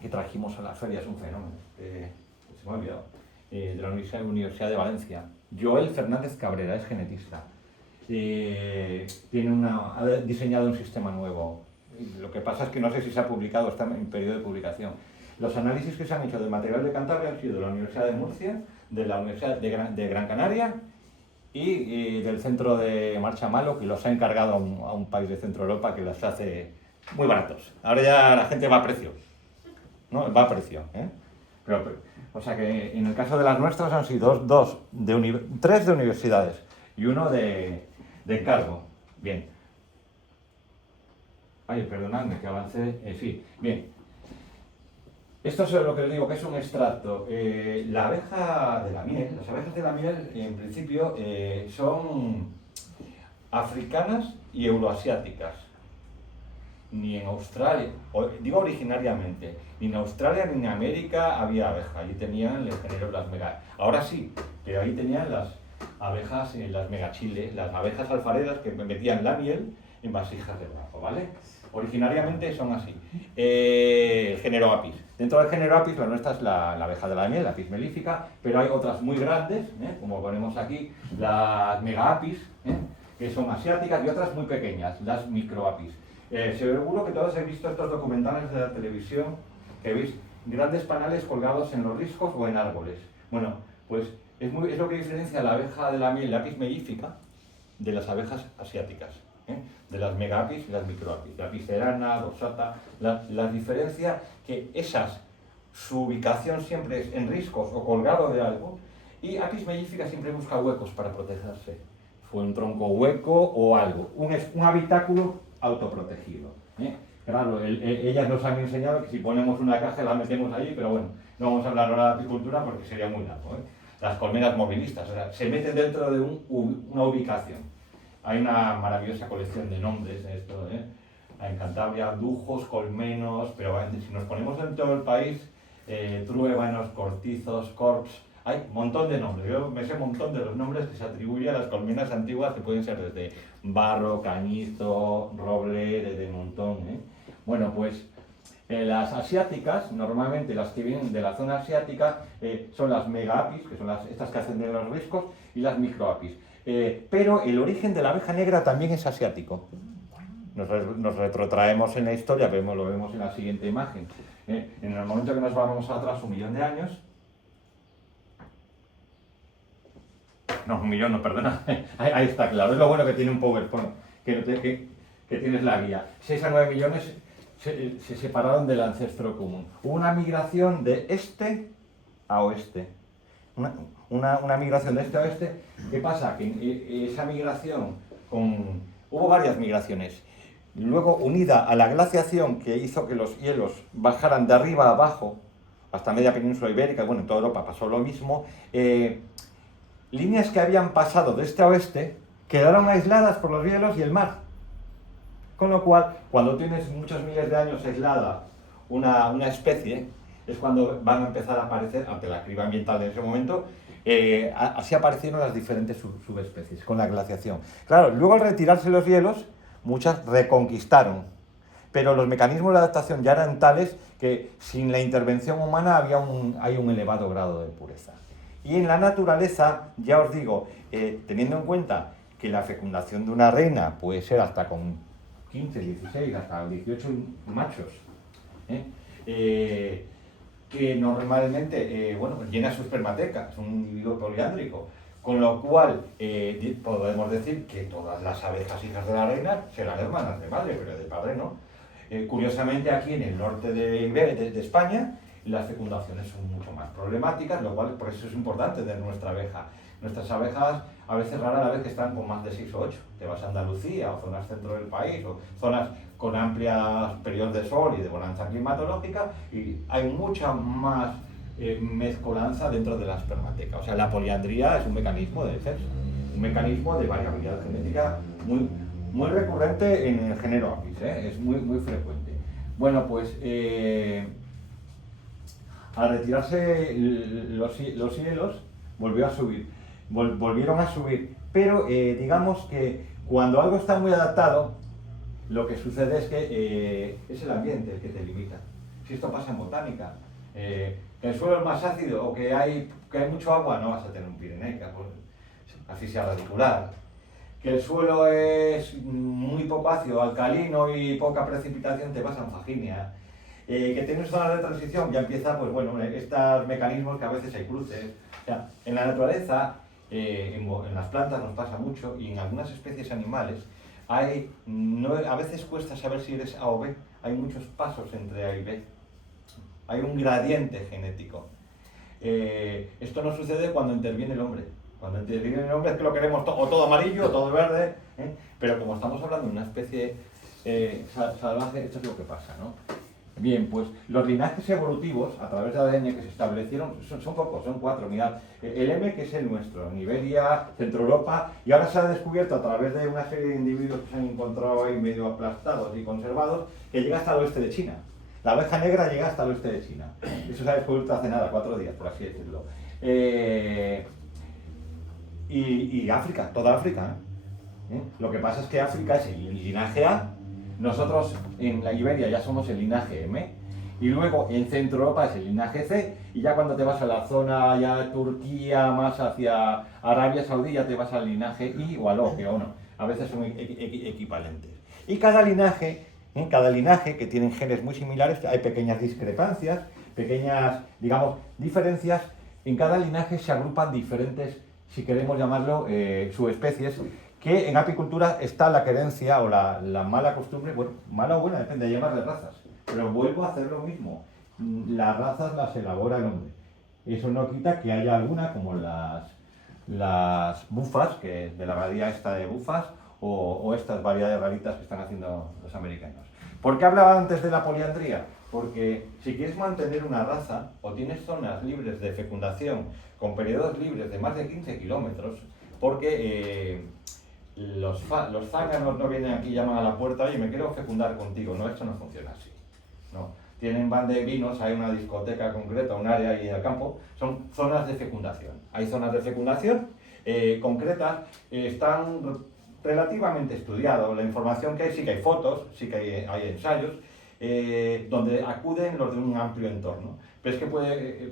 que trajimos a la feria es un fenómeno, se me ha olvidado, de la Universidad de Valencia. Joel Fernández Cabrera, es genetista. Ha diseñado un sistema nuevo. Lo que pasa es que no sé si se ha publicado, está en periodo de publicación. Los análisis que se han hecho del material de Cantabria han sido de la Universidad de Murcia, de la Universidad de Gran Canaria y del centro de Marcha Malo, que los ha encargado a un país de Centro Europa que las hace muy baratos. Ahora ya la gente va a precio, ¿no? Va a precio, ¿eh? O sea que en el caso de las nuestras han sido tres de universidades y uno de encargo. Bien. Ay, perdonadme que avancé. Sí, bien. Esto es lo que les digo, que es un extracto. La abeja de la miel, las abejas de la miel, en principio, son africanas y euroasiáticas. Ni en Australia, digo originariamente, ni en Australia ni en América había abeja. Allí tenían el género las mega. Ahora sí, pero ahí tenían las abejas, las megachiles, las abejas alfaredas que metían la miel en vasijas de barro, ¿vale? Originariamente son así. El género Apis. Dentro del género Apis, la nuestra es la abeja de la miel, la Apis melífica, pero hay otras muy grandes, como ponemos aquí, las mega Apis, que son asiáticas, y otras muy pequeñas, las micro Apis. Seguro que todos habéis visto estos documentales de la televisión, que veis grandes panales colgados en los riscos o en árboles. Bueno, pues es lo que diferencia la abeja de la miel, la Apis mellífica, de las abejas asiáticas, de las mega Apis y las micro Apis. La Apis cerana, dorsata, la diferencia que su ubicación siempre es en riscos o colgado de algo, y Apis mellífica siempre busca huecos para protegerse. Fue un tronco hueco o algo, un habitáculo autoprotegido. Claro, ellas nos han enseñado que si ponemos una caja la metemos allí, pero bueno, no vamos a hablar ahora de apicultura porque sería muy largo. Las colmenas movilistas, o sea, se meten dentro de una ubicación. Hay una maravillosa colección de nombres en esto, en Cantabria, dujos, colmenos, pero si nos ponemos en todo el país, truébanos, cortizos, corps, hay un montón de nombres. Yo me sé un montón de los nombres que se atribuyen a las colmenas antiguas, que pueden ser desde barro, cañizo, roble, desde montón. Bueno, pues las asiáticas, normalmente las que vienen de la zona asiática, son las mega apis, que son estas que hacen de los riscos, y las micro apis. Pero el origen de la abeja negra también es asiático. Nos retrotraemos en la historia, lo vemos en la siguiente imagen. En el momento que nos vamos atrás 1.000.000 de años, no, 1.000.000 no, perdona, ahí está claro, es lo bueno que tiene un PowerPoint, que tienes la guía. 6 a 9 millones se separaron del ancestro común. Hubo una migración de este a oeste. Una migración de este a oeste. ¿Qué pasa? Que esa migración, hubo varias migraciones. Luego, unida a la glaciación que hizo que los hielos bajaran de arriba a abajo, hasta media península ibérica, bueno, en toda Europa pasó lo mismo, líneas que habían pasado de este a oeste quedaron aisladas por los hielos y el mar. Con lo cual, cuando tienes muchos miles de años aislada una especie, es cuando van a empezar a aparecer, ante la criba ambiental de ese momento, así aparecieron las diferentes subespecies, con la glaciación. Claro, luego al retirarse los hielos, muchas reconquistaron, pero los mecanismos de adaptación ya eran tales que sin la intervención humana hay un elevado grado de pureza. Y en la naturaleza, ya os digo, teniendo en cuenta que la fecundación de una reina puede ser hasta con 15, 16, hasta 18 machos, que normalmente llena su espermateca, es un individuo poliándrico, con lo cual podemos decir que todas las abejas hijas de la reina serán hermanas de madre, pero de padre no. Curiosamente aquí en el norte de España, las fecundaciones son mucho más problemáticas, lo cual por eso es importante de nuestra abeja. Nuestras abejas a veces rara la vez que están con más de 6 o 8. Te vas a Andalucía o zonas centro del país o zonas con amplias periodos de sol y de bonanza climatológica y hay mucha más mezcolanza dentro de la espermateca. O sea, la poliandría es un mecanismo de descenso, un mecanismo de variabilidad genética muy recurrente en el género Apis, es muy frecuente. Bueno, pues al retirarse los hielos, volvieron a subir, pero digamos que cuando algo está muy adaptado, lo que sucede es que es el ambiente el que te limita. Si esto pasa en botánica, que el suelo es más ácido o que hay mucho agua, no vas a tener un pirenaica, pues, asfixia radicular. Que el suelo es muy poco ácido, alcalino y poca precipitación, te vas a anfaginia. Que tienes zonas de transición, ya empieza, pues bueno, estos mecanismos que a veces hay cruces. O sea, en la naturaleza, en las plantas nos pasa mucho y en algunas especies animales, a veces cuesta saber si eres A o B, hay muchos pasos entre A y B, hay un gradiente genético. Esto no sucede cuando interviene el hombre. Cuando interviene el hombre es que lo queremos o todo amarillo o todo verde, pero como estamos hablando de una especie salvaje, esto es lo que pasa, ¿no? Bien, pues los linajes evolutivos a través de ADN que se establecieron son pocos, son 4. Mirad, el M, que es el nuestro, en Iberia, Centro Europa, y ahora se ha descubierto a través de una serie de individuos que se han encontrado ahí medio aplastados y conservados, que llega hasta el oeste de China. La abeja negra llega hasta el oeste de China. Eso se ha descubierto hace nada, 4 días, por así decirlo. Y África, toda África. Lo que pasa es que África es el linaje A. Nosotros en la Iberia ya somos el linaje M, y luego en Centro Europa es el linaje C, y ya cuando te vas a la zona ya Turquía, más hacia Arabia Saudí, ya te vas al linaje I o al O, que no, a veces son equivalentes. Y cada linaje que tienen genes muy similares, hay pequeñas discrepancias, pequeñas, digamos, diferencias. En cada linaje se agrupan diferentes, si queremos llamarlo, subespecies, que en apicultura está la querencia o la mala costumbre, bueno, mala o buena, depende de llamarle razas, pero vuelvo a hacer lo mismo, las razas las elabora el hombre. Eso no quita que haya alguna, como las bufas, que de la abadía esta de bufas, o estas variedades raritas que están haciendo los americanos. ¿Por qué hablaba antes de la poliandría? Porque si quieres mantener una raza, o tienes zonas libres de fecundación, con periodos libres de más de 15 kilómetros, porque los zánganos no vienen aquí y llaman a la puerta, oye, me quiero fecundar contigo. No, esto no funciona así. No. Van de vinos, hay una discoteca concreta, un área ahí en el campo, son zonas de fecundación. Hay zonas de fecundación concretas, están relativamente estudiadas. La información que hay, sí que hay fotos, sí que hay ensayos, donde acuden los de un amplio entorno. Pero es que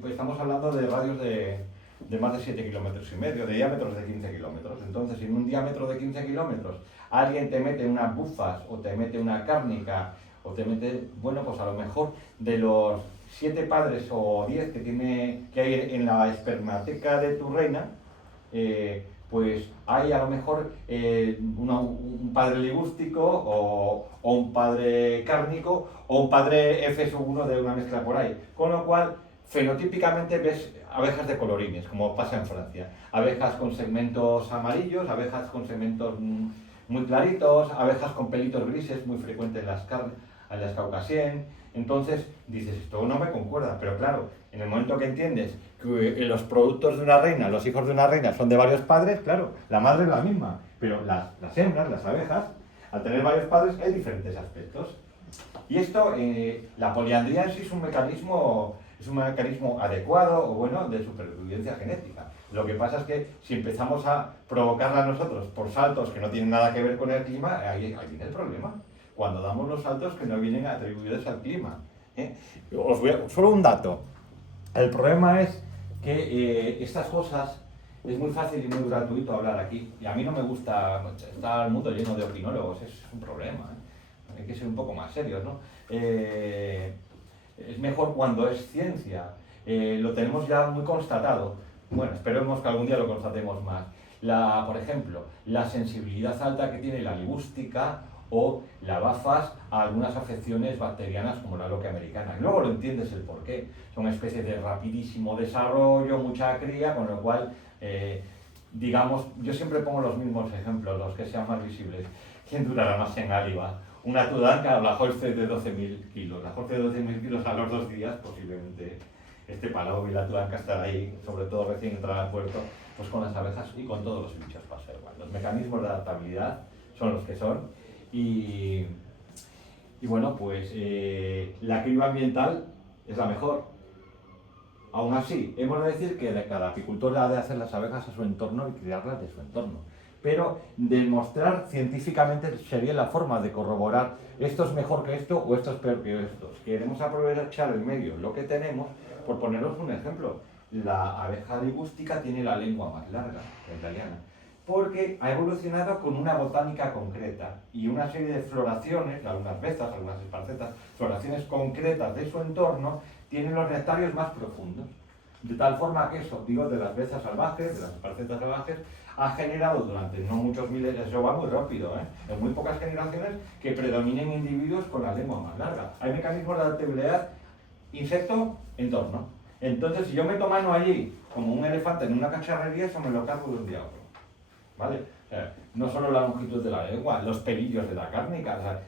pues estamos hablando de radios de más de 7,5 kilómetros, de diámetros de 15 kilómetros. Entonces, si en un diámetro de 15 kilómetros alguien te mete unas bufas, o te mete una cárnica, o te mete, bueno, pues a lo mejor de los 7 padres o 10 que hay en la espermateca de tu reina, pues hay a lo mejor un padre ligústico, o un padre cárnico, o un padre FS1 de una mezcla por ahí. Con lo cual, fenotípicamente ves abejas de colorines, como pasa en Francia. Abejas con segmentos amarillos, abejas con segmentos muy claritos, abejas con pelitos grises, muy frecuentes en las Caucasien. Entonces dices, esto no me concuerda, pero claro, en el momento que entiendes que los productos de una reina, los hijos de una reina son de varios padres, claro, la madre es la misma, pero las hembras, las abejas, al tener varios padres hay diferentes aspectos. Y esto, la poliandría en sí es un mecanismo adecuado o bueno de supervivencia genética. Lo que pasa es que si empezamos a provocarla nosotros por saltos que no tienen nada que ver con el clima, ahí viene el problema. Cuando damos los saltos que no vienen atribuidos al clima. Os voy solo un dato. El problema es que estas cosas es muy fácil y muy gratuito hablar aquí. Y a mí no me gusta estar el mundo lleno de opinólogos, es un problema. Hay que ser un poco más serios, ¿no? Es mejor cuando es ciencia. Lo tenemos ya muy constatado. Bueno, esperemos que algún día lo constatemos más. Por ejemplo, la sensibilidad alta que tiene la ligústica o la bafas a algunas afecciones bacterianas como la loque americana. Y luego lo entiendes el porqué. Son especies de rapidísimo desarrollo, mucha cría, con lo cual, digamos, yo siempre pongo los mismos ejemplos, los que sean más visibles. ¿Quién durará más en Áliva? Una tudanca o la Holstein de 12,000 kilos. La Holstein de 12,000 kilos a los 2 días, posiblemente este palau y la tudanca estar ahí, sobre todo recién entrar al puerto, pues con las abejas y con todos los bichos pasa igual. Los mecanismos de adaptabilidad son los que son. Y bueno, pues la criba ambiental es la mejor. Aún así, hemos de decir que cada apicultor ha de hacer las abejas a su entorno y criarlas de su entorno. Pero demostrar científicamente sería la forma de corroborar esto es mejor que esto o esto es peor que esto. Queremos aprovechar el medio, lo que tenemos, por poneros un ejemplo. La abeja ligústica tiene la lengua más larga, la italiana, porque ha evolucionado con una botánica concreta y una serie de floraciones, algunas vezas, algunas esparcetas, floraciones concretas de su entorno, tienen los nectarios más profundos. De tal forma que eso, digo, de las bestias salvajes, de las parcetas salvajes, ha generado durante no muchos miles, eso va muy rápido, en muy pocas generaciones, que predominen individuos con la lengua más larga. Hay mecanismos de adaptabilidad insecto-entorno. Entonces, si yo meto mano allí, como un elefante en una cacharrería, eso me lo cargo de un día a otro. ¿Vale? O sea, no solo la longitud de la lengua, los pelillos de la cárnica, o sea,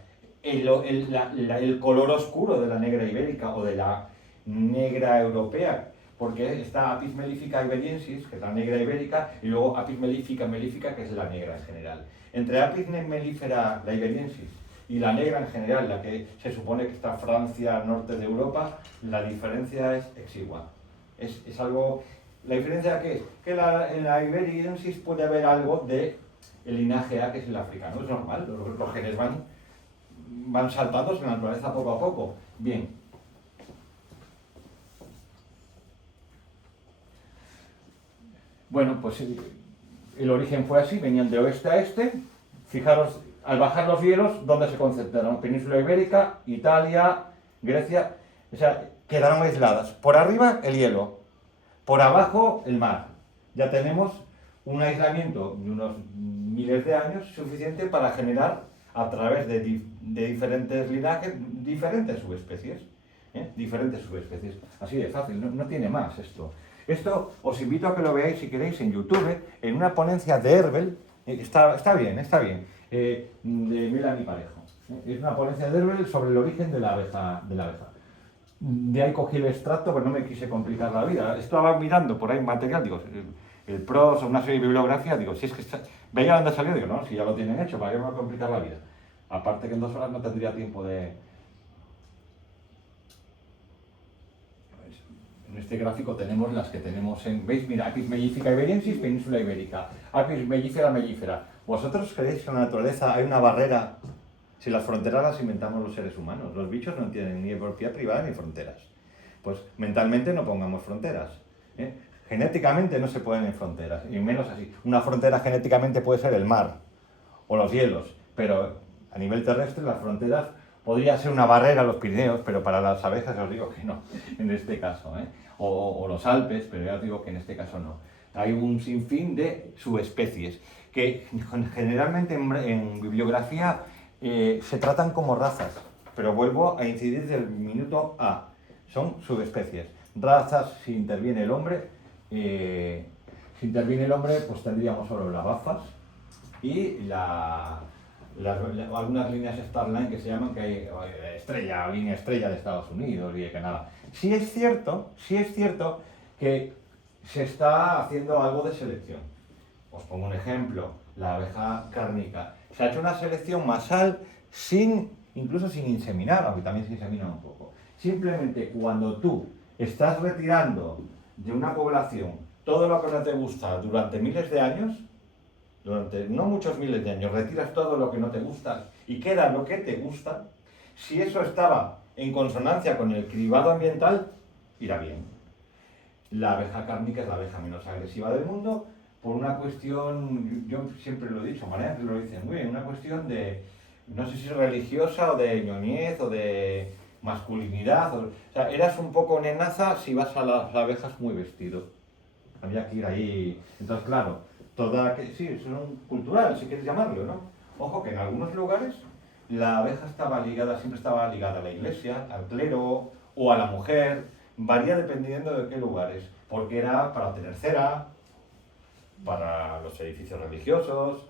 el color oscuro de la negra ibérica o de la negra europea, porque está Apis mellifica iberiensis, que es la negra ibérica, y luego Apis mellifica mellifica, que es la negra en general. Entre Apis mellifera, la iberiensis, y la negra en general, la que se supone que está Francia, norte de Europa, la diferencia es exigua. Es algo... ¿La diferencia qué es? Que en la iberiensis puede haber algo de el linaje A, que es el africano. Es normal, los genes van saltando en la naturaleza poco a poco. Bien. Bueno, pues el origen fue así, venían de oeste a este. Fijaros, al bajar los hielos, ¿dónde se concentraron? Península Ibérica, Italia, Grecia, o sea, quedaron aisladas. Por arriba, el hielo. Por abajo, el mar. Ya tenemos un aislamiento de unos miles de años suficiente para generar, a través de diferentes linajes, diferentes subespecies. Diferentes subespecies. Así de fácil, no tiene más esto. Esto os invito a que lo veáis, si queréis, en YouTube, en una ponencia de Herbel. Está bien, de Melanie Parejo. Es una ponencia de Herbel sobre el origen de la abeja. De ahí cogí el extracto, pero no me quise complicar la vida. Estaba mirando por ahí material, digo, el PROS o una serie de bibliografía, digo, si es que veía dónde salió, digo, no, si ya lo tienen hecho, ¿para qué me va a complicar la vida? Aparte que en 2 horas no tendría tiempo de... En este gráfico tenemos las que tenemos en... ¿Veis? Mira, Apis mellifica iberiensis, península ibérica. Apis mellifera mellifera. ¿Vosotros creéis que en la naturaleza hay una barrera? Si las fronteras las inventamos los seres humanos. Los bichos no tienen ni propiedad privada ni fronteras. Pues mentalmente no pongamos fronteras. Genéticamente no se ponen fronteras, y menos así. Una frontera genéticamente puede ser el mar o los hielos, pero a nivel terrestre las fronteras podría ser una barrera a los Pirineos, pero para las abejas os digo que no, en este caso. O los Alpes, pero ya os digo que en este caso no. Hay un sinfín de subespecies que generalmente en bibliografía se tratan como razas, pero vuelvo a incidir del minuto A. Son subespecies. Razas, si interviene el hombre, pues tendríamos solo las bafas y algunas líneas Starline que se llaman, que hay línea estrella de Estados Unidos y de Canadá. Sí es cierto que se está haciendo algo de selección. Os pongo un ejemplo, la abeja cárnica. Se ha hecho una selección masal incluso sin inseminar, aunque también se insemina un poco. Simplemente cuando tú estás retirando de una población todo lo que no te gusta durante miles de años, durante no muchos miles de años, retiras todo lo que no te gusta y queda lo que te gusta, si eso estaba en consonancia con el cribado ambiental, irá bien. La abeja cárnica es la abeja menos agresiva del mundo, por una cuestión, yo siempre lo he dicho, María lo dice muy bien, una cuestión de, no sé si religiosa o de ñoñez o de masculinidad, o sea, eras un poco nenaza si vas a las abejas muy vestido. Había que ir ahí. Entonces, claro, sí, son culturales, si quieres llamarlo, ¿no? Ojo que en algunos lugares la abeja siempre estaba ligada a la iglesia, al clero o a la mujer, varía dependiendo de qué lugares, porque era para obtener cera, para los edificios religiosos,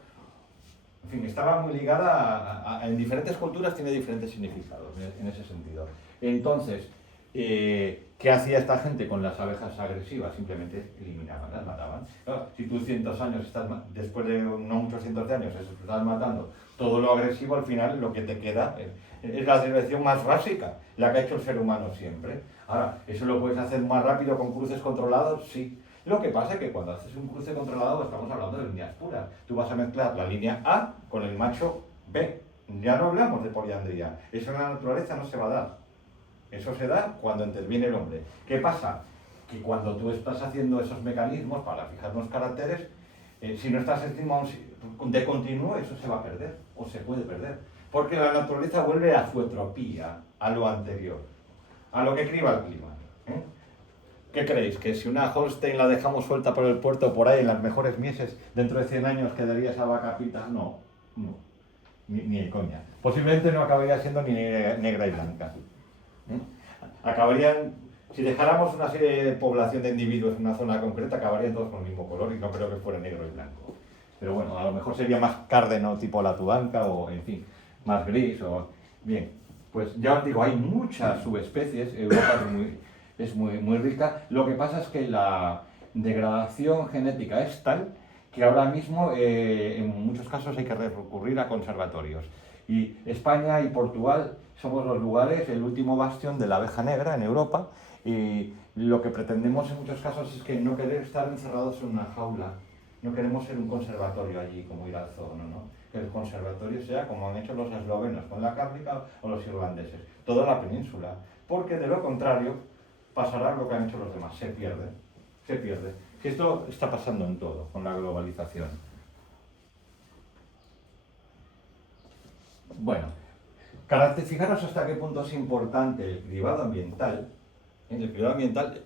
en fin, estaba muy ligada en diferentes culturas, tiene diferentes significados en ese sentido. Entonces, ¿qué hacía esta gente con las abejas agresivas? Simplemente eliminaban, las mataban. Claro, si tú 100 años, después de no muchos cientos de años, estás matando todo lo agresivo, al final lo que te queda es la selección más básica, la que ha hecho el ser humano siempre. Ahora, ¿eso lo puedes hacer más rápido con cruces controlados? Sí. Lo que pasa es que cuando haces un cruce controlado estamos hablando de líneas puras. Tú vas a mezclar la línea A con el macho B. Ya no hablamos de poliandría. Eso en la naturaleza no se va a dar. Eso se da cuando interviene el hombre. ¿Qué pasa? Que cuando tú estás haciendo esos mecanismos para fijar los caracteres, si no estás encima de continuo, eso se va a perder o se puede perder. Porque la naturaleza vuelve a su entropía, a lo anterior, a lo que criba el clima. ¿Qué creéis? ¿Que si una Holstein la dejamos suelta por el puerto por ahí en las mejores mieses, dentro de 100 años quedaría esa vaca pita? No, no, ni de coña. Posiblemente no acabaría siendo ni negra y blanca. Acabarían, si dejáramos una serie de población de individuos en una zona concreta, acabarían todos con el mismo color y no creo que fuera negro y blanco. Pero bueno, a lo mejor sería más cárdeno tipo la tubanca o, en fin, más gris o... Bien, pues ya os digo, hay muchas subespecies, Europa es muy rica. Lo que pasa es que la degradación genética es tal que ahora mismo en muchos casos hay que recurrir a conservatorios. Y España y Portugal somos los lugares, el último bastión de la abeja negra en Europa, y lo que pretendemos en muchos casos es que no querer estar encerrados en una jaula. No queremos ser un conservatorio allí, como ir al zoo, no. Que el conservatorio sea como han hecho los eslovenos con la cárnica o los irlandeses, toda la península, porque de lo contrario pasará lo que han hecho los demás, se pierde. Que esto está pasando en todo, con la globalización. Bueno, fijaros hasta qué punto es importante el cribado ambiental. En el cribado ambiental,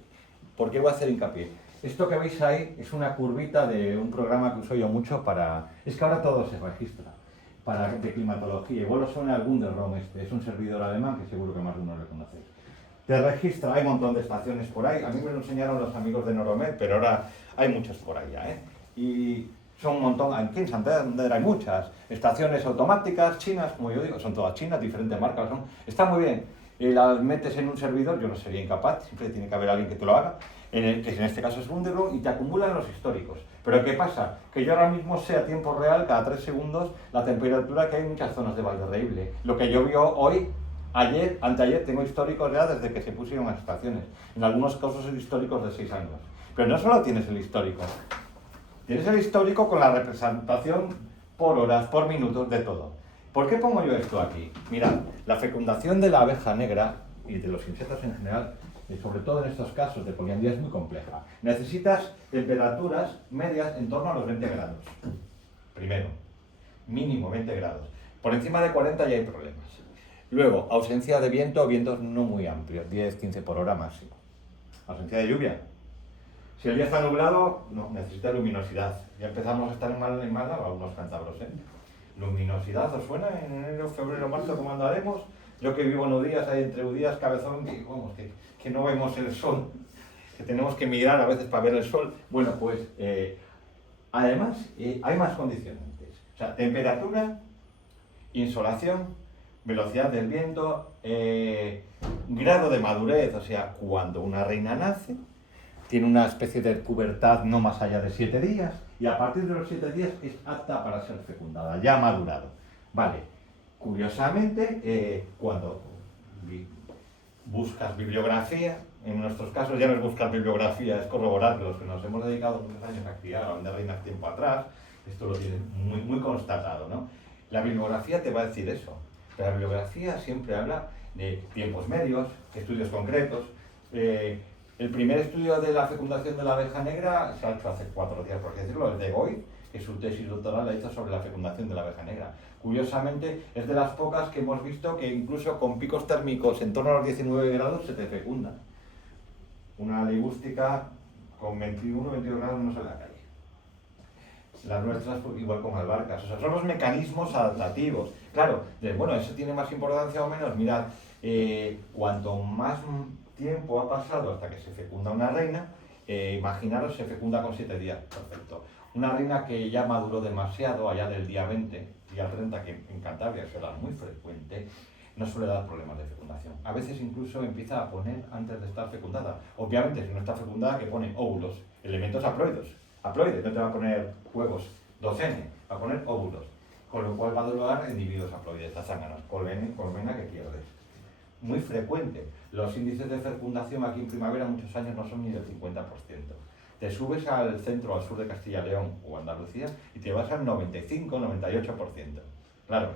¿por qué voy a hacer hincapié? Esto que veis ahí es una curvita de un programa que uso yo mucho para... Es que ahora todo se registra de climatología. Igual os suena el Wunderbaum es un servidor alemán que seguro que más de uno lo conocéis. Te registra, hay un montón de estaciones por ahí. A mí me lo enseñaron los amigos de Noromed, pero ahora hay muchas por ahí ya, Y son un montón, aquí en Santander hay muchas. Estaciones automáticas, chinas, como yo digo, son todas chinas, diferentes marcas. Está muy bien. Las metes en un servidor, yo no sería incapaz, siempre tiene que haber alguien que te lo haga. Que en este caso es Wunderbaum, y te acumulan los históricos. Pero ¿qué pasa? Que yo ahora mismo sé a tiempo real, cada 3 segundos, la temperatura que hay en muchas zonas de Valderreible. Lo que llovió hoy, ayer, anteayer, tengo históricos ya desde que se pusieron las estaciones. En algunos casos son históricos de 6 años. Pero no solo tienes el histórico. Tienes el histórico con la representación por horas, por minutos, de todo. ¿Por qué pongo yo esto aquí? Mirad, la fecundación de la abeja negra y de los insectos en general, sobre todo en estos casos de poliandría, es muy compleja. Necesitas temperaturas medias en torno a los 20 grados. Primero, mínimo 20 grados. Por encima de 40 ya hay problemas. Luego, ausencia de viento, vientos no muy amplios, 10-15 por hora máximo. Ausencia de lluvia. Si el día está nublado, no, necesita luminosidad. Ya empezamos a estar en mala, algunos cántabros, Luminosidad, ¿os suena? En enero, febrero, marzo, ¿cómo andaremos? Yo que vivo en Udías, hay entre Udías, Cabezón, que no vemos el sol, que tenemos que mirar a veces para ver el sol. Bueno, pues además hay más condicionantes. O sea, temperatura, insolación, velocidad del viento, grado de madurez, o sea, cuando una reina nace, tiene una especie de pubertad no más allá de 7 días, y a partir de los 7 días es apta para ser fecundada, ya ha madurado. Vale, curiosamente, cuando buscas bibliografía, en nuestros casos ya no es buscar bibliografía, es corroborar que los que nos hemos dedicado muchos años a criar a vender reinas tiempo atrás, esto lo tienen muy constatado, ¿no? La bibliografía te va a decir eso, pero la bibliografía siempre habla de tiempos medios, estudios concretos. El primer estudio de la fecundación de la abeja negra se ha hecho hace 4 días, por decirlo, es de Goy, que su tesis doctoral la hizo sobre la fecundación de la abeja negra. Curiosamente, es de las pocas que hemos visto que incluso con picos térmicos en torno a los 19 grados se te fecunda. Una ligústica con 21 22 grados no se la cae. Las nuestras, igual con albarcas. O sea, son los mecanismos adaptativos. Claro, bueno, ¿eso tiene más importancia o menos? Mirad, cuanto más tiempo ha pasado hasta que se fecunda una reina, imaginaros, se fecunda con 7 días, perfecto. Una reina que ya maduró demasiado, allá del día 20, día 30, que en Cantabria será muy frecuente, no suele dar problemas de fecundación. A veces incluso empieza a poner antes de estar fecundada. Obviamente, si no está fecundada, que pone óvulos, elementos haploides. Haploides, no te va a poner huevos 2N, va a poner óvulos. Con lo cual va a durar individuos haploides, tazánganos, colmena que pierdes. Muy frecuente. Los índices de fecundación aquí en primavera muchos años no son ni del 50%. Te subes al centro, al sur de Castilla y León o Andalucía y te vas al 95-98%. Claro,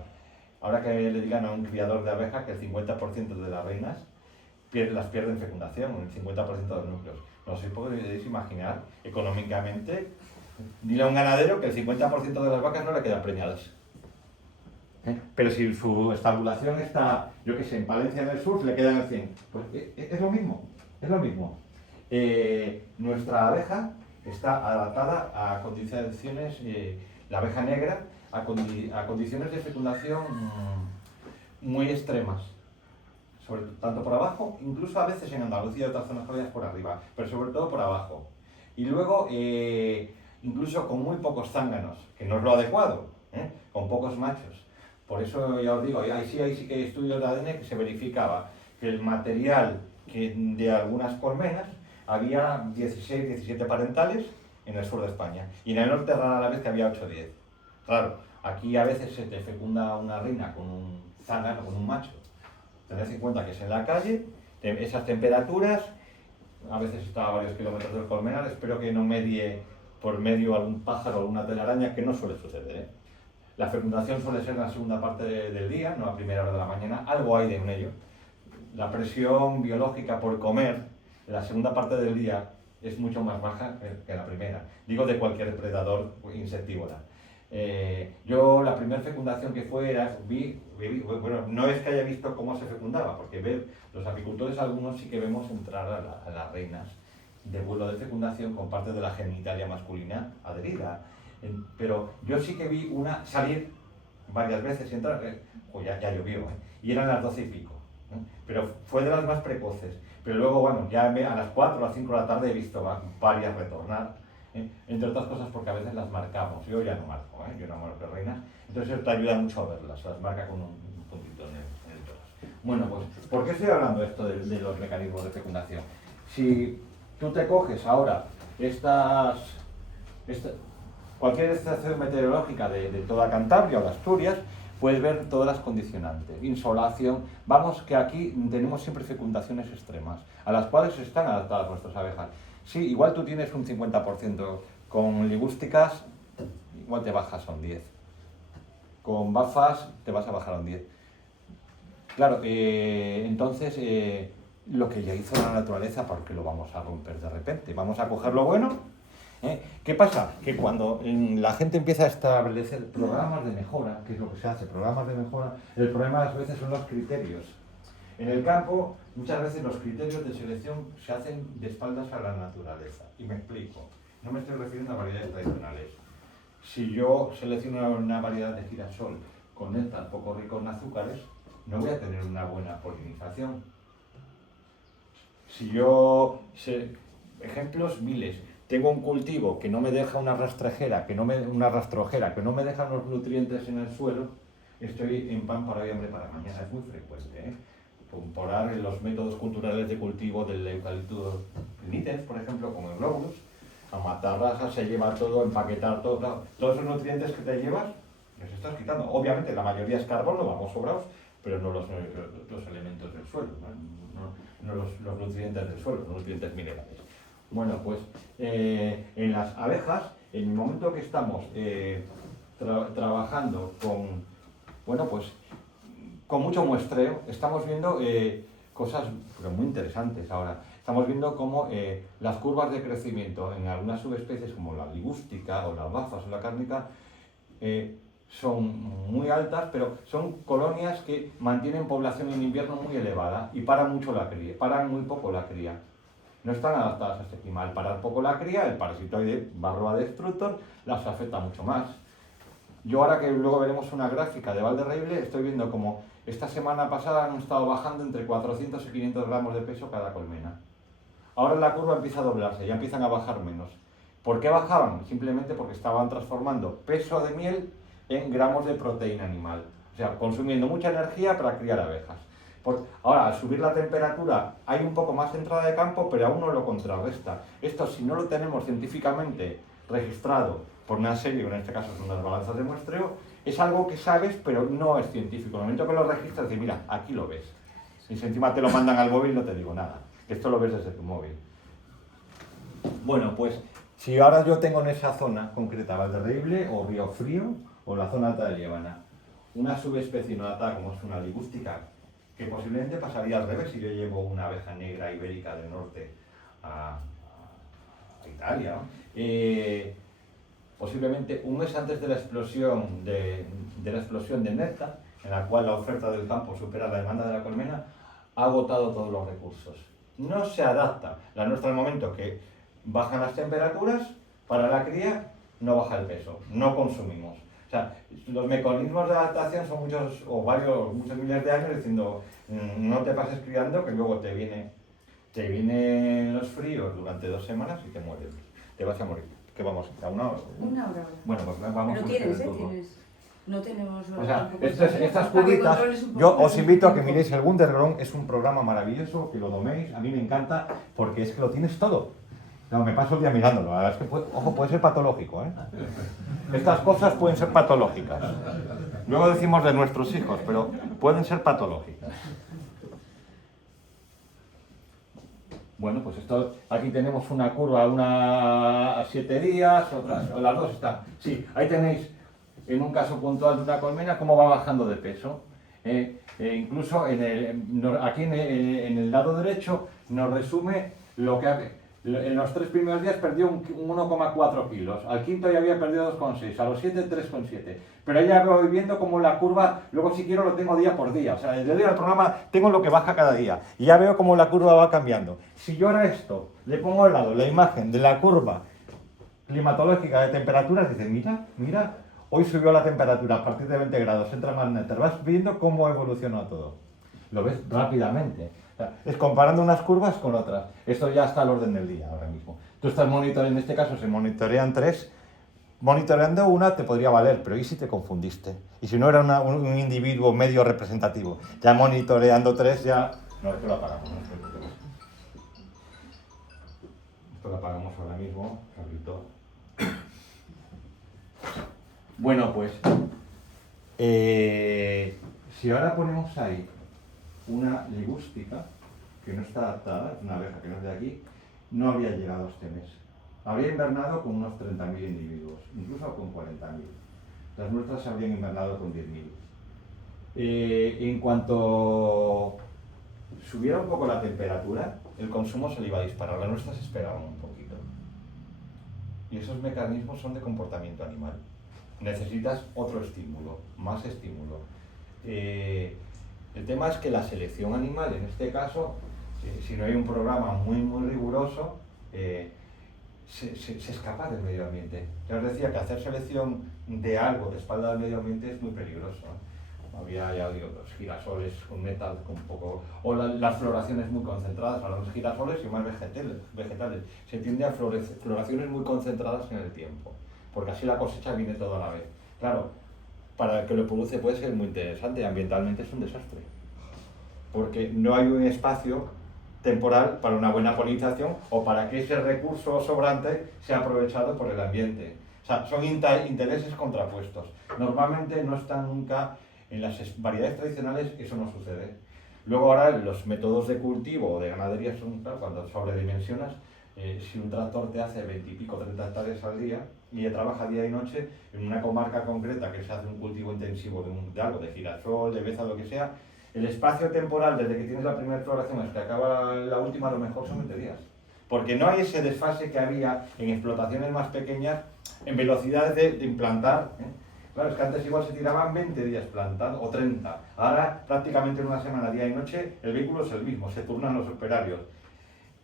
ahora que le digan a un criador de abejas que el 50% de las reinas las pierden fecundación, el 50% de los núcleos. No sé si podéis imaginar económicamente, dile a un ganadero que el 50% de las vacas no le quedan preñadas. Pero si su estabulación está, yo qué sé, en Palencia del Sur, le quedan el 100. Pues es lo mismo, es lo mismo. Nuestra abeja está adaptada a condiciones, la abeja negra, a condiciones de fecundación muy extremas, tanto por abajo, incluso a veces en Andalucía y otras zonas cálidas por arriba, pero sobre todo por abajo. Y luego, incluso con muy pocos zánganos, que no es lo adecuado, con pocos machos. Por eso ya os digo, ahí sí que hay estudios de ADN que se verificaba que el material de algunas colmenas había 16, 17 parentales en el sur de España, y en el norte rara la vez que había 8 o 10. Claro, aquí a veces se te fecunda una reina con un zángano, con un macho. Tened en cuenta que es en la calle, esas temperaturas, a veces está a varios kilómetros del colmenar, espero que no medie por medio algún pájaro o alguna telaraña, que no suele suceder. La fecundación suele ser en la segunda parte del día, no a primera hora de la mañana, algo hay de en ello. La presión biológica por comer en la segunda parte del día es mucho más baja que la primera, digo de cualquier depredador insectívora. Yo la primera fecundación que fue, bueno, no es que haya visto cómo se fecundaba, porque los apicultores algunos sí que vemos entrar a las reinas de vuelo de fecundación con parte de la genitalia masculina adherida. Pero yo sí que vi una salir varias veces y entrar, pues ya llovió, y eran las 12 y pico, pero fue de las más precoces. Pero luego, bueno, ya a las 4 o las 5 de la tarde he visto varias retornar, entre otras cosas porque a veces las marcamos. Yo ya no marco, yo no marco reinas, entonces eso te ayuda mucho a verlas, las marca con un puntito en el torso. Bueno, pues, ¿por qué estoy hablando esto de los mecanismos de fecundación? Si tú te coges ahora cualquier estación meteorológica de toda Cantabria o de Asturias, puedes ver todas las condicionantes, insolación. Vamos, que aquí tenemos siempre fecundaciones extremas, a las cuales están adaptadas nuestras abejas. Sí, igual tú tienes un 50%, con ligústicas igual te bajas a un 10%, con bafas te vas a bajar a un 10%. Claro, entonces lo que ya hizo la naturaleza, ¿por qué lo vamos a romper de repente? Vamos a coger lo bueno. ¿Qué pasa? Que cuando la gente empieza a establecer programas de mejora, que es lo que se hace, programas de mejora, el problema a veces son los criterios. En el campo, muchas veces los criterios de selección se hacen de espaldas a la naturaleza. Y me explico. No me estoy refiriendo a variedades tradicionales. Si yo selecciono una variedad de girasol con néctar poco rico en azúcares, no voy a tener una buena polinización. Si yo... ejemplos miles. Tengo un cultivo que no me deja una rastrojera, que no me deja unos nutrientes en el suelo, estoy en pan para hoy, hambre para mañana. Es muy frecuente, comparar los métodos culturales de cultivo del eucalipto nitens, por ejemplo, como el globulus, a matarrasas, se lleva todo, empaquetar todo, claro. Todos esos nutrientes que te llevas, los estás quitando. Obviamente la mayoría es carbono, vamos sobrados, pero no los elementos del suelo, no los nutrientes del suelo, los nutrientes minerales. Bueno, pues en las abejas, en el momento que estamos trabajando con mucho muestreo, estamos viendo cosas muy interesantes ahora. Estamos viendo cómo las curvas de crecimiento en algunas subespecies, como la ligústica o las bafas o la cárnica, son muy altas, pero son colonias que mantienen población en invierno muy elevada y paran muy poco la cría. No están adaptadas a este clima. Al parar poco la cría, el parasitoide Varroa destructor las afecta mucho más. Yo ahora, que luego veremos una gráfica de Valderreyble, estoy viendo como esta semana pasada han estado bajando entre 400 y 500 gramos de peso cada colmena. Ahora la curva empieza a doblarse, ya empiezan a bajar menos. ¿Por qué bajaban? Simplemente porque estaban transformando peso de miel en gramos de proteína animal. O sea, consumiendo mucha energía para criar abejas. Ahora, al subir la temperatura hay un poco más de entrada de campo, pero aún no lo contrarresta. Esto, si no lo tenemos científicamente registrado por una serie, en este caso son unas balanzas de muestreo, es algo que sabes, pero no es científico. En el momento que lo registras, dices, mira, aquí lo ves. Y si encima te lo mandan al móvil, no te digo nada. Esto lo ves desde tu móvil. Bueno, pues, si ahora yo tengo en esa zona concreta, Valderreyble o Río Frío, o la zona alta de Líbana, una subespecie no adaptada como es una ligústica, que posiblemente pasaría al revés si yo llevo una abeja negra ibérica del norte a Italia, ¿no? Posiblemente un mes antes de la explosión de néctar, en la cual la oferta del campo supera la demanda de la colmena, ha agotado todos los recursos. no se adapta. La nuestra, al momento que bajan las temperaturas, para la cría no baja el peso, no consumimos. O sea, los mecanismos de adaptación son muchos miles de años diciendo no te pases criando que luego te vienen los fríos durante 2 semanas y te mueres. Te vas a morir. ¿Qué vamos? ¿A 1 hora? 1 hora ahora. Bueno, pues vamos Pero a tienes, el turno. tienes. No tenemos... O sea, tampoco estas para que curvitas, controles un yo poco os invito a que miréis el Wunderground, es un programa maravilloso, que lo toméis, a mí me encanta, porque es que lo tienes todo. No, me paso el día mirándolo, la verdad es que, puede ser patológico, ¿eh? Estas cosas pueden ser patológicas. Luego decimos de nuestros hijos, pero pueden ser patológicas. Bueno, pues esto, aquí tenemos una curva, una a 7 días, otras, o las dos están. Sí, ahí tenéis, en un caso puntual de una colmena, cómo va bajando de peso. Incluso aquí en el lado derecho nos resume lo que en los 3 primeros días perdió un 1,4 kilos, al quinto ya había perdido 2,6, a los 7 3,7. Pero ya voy viendo como la curva, luego si quiero lo tengo día por día, o sea, desde el día del programa tengo lo que baja cada día y ya veo cómo la curva va cambiando. Si yo ahora esto le pongo al lado la imagen de la curva climatológica de temperaturas, dice, mira, hoy subió la temperatura a partir de 20 grados, entra más néctar, vas viendo cómo evoluciona todo. Lo ves rápidamente. O sea, es comparando unas curvas con otras. Esto ya está al orden del día ahora mismo. Tú estás monitoreando, en este caso se monitorean 3. Monitoreando una te podría valer, pero ¿y si te confundiste? Y si no era un individuo medio representativo. Ya monitoreando 3 ya... No, esto lo apagamos. Esto lo apagamos ahora mismo, Carlito. Bueno, pues... si ahora ponemos ahí una ligústica que no está adaptada, es una abeja que no es de aquí, no habría llegado este mes. Habría invernado con unos 30.000 individuos, incluso con 40.000. Las nuestras habrían invernado con 10.000. En cuanto subiera un poco la temperatura, el consumo se le iba a disparar. Las nuestras esperaban un poquito. Y esos mecanismos son de comportamiento animal. Necesitas otro estímulo, más estímulo. El tema es que la selección animal, en este caso, si no hay un programa muy riguroso, se escapa del medio ambiente. Ya os decía que hacer selección de algo de espalda del medio ambiente es muy peligroso. Había, ya digo, los girasoles con metal, con poco, o las floraciones muy concentradas, ahora los girasoles y más vegetales. Se tiende a floraciones muy concentradas en el tiempo, porque así la cosecha viene toda a la vez. Claro, para el que lo produce puede ser muy interesante, ambientalmente es un desastre, porque no hay un espacio temporal para una buena polinización o para que ese recurso sobrante sea aprovechado por el ambiente. O sea, son intereses contrapuestos. Normalmente no están nunca en las variedades tradicionales, eso no sucede. Luego ahora los métodos de cultivo o de ganadería son, claro, cuando sobredimensionas, si un tractor te hace 20 y pico, 30 hectáreas al día y trabaja día y noche en una comarca concreta que se hace un cultivo intensivo de algo, de girasol, de beza, lo que sea, el espacio temporal desde que tienes la primera floración hasta que acaba la última a lo mejor son 20 días. Porque no hay ese desfase que había en explotaciones más pequeñas en velocidades de implantar. Claro, es que antes igual se tiraban 20 días plantando, o 30. Ahora prácticamente en una semana, día y noche, el vehículo es el mismo, se turnan los operarios.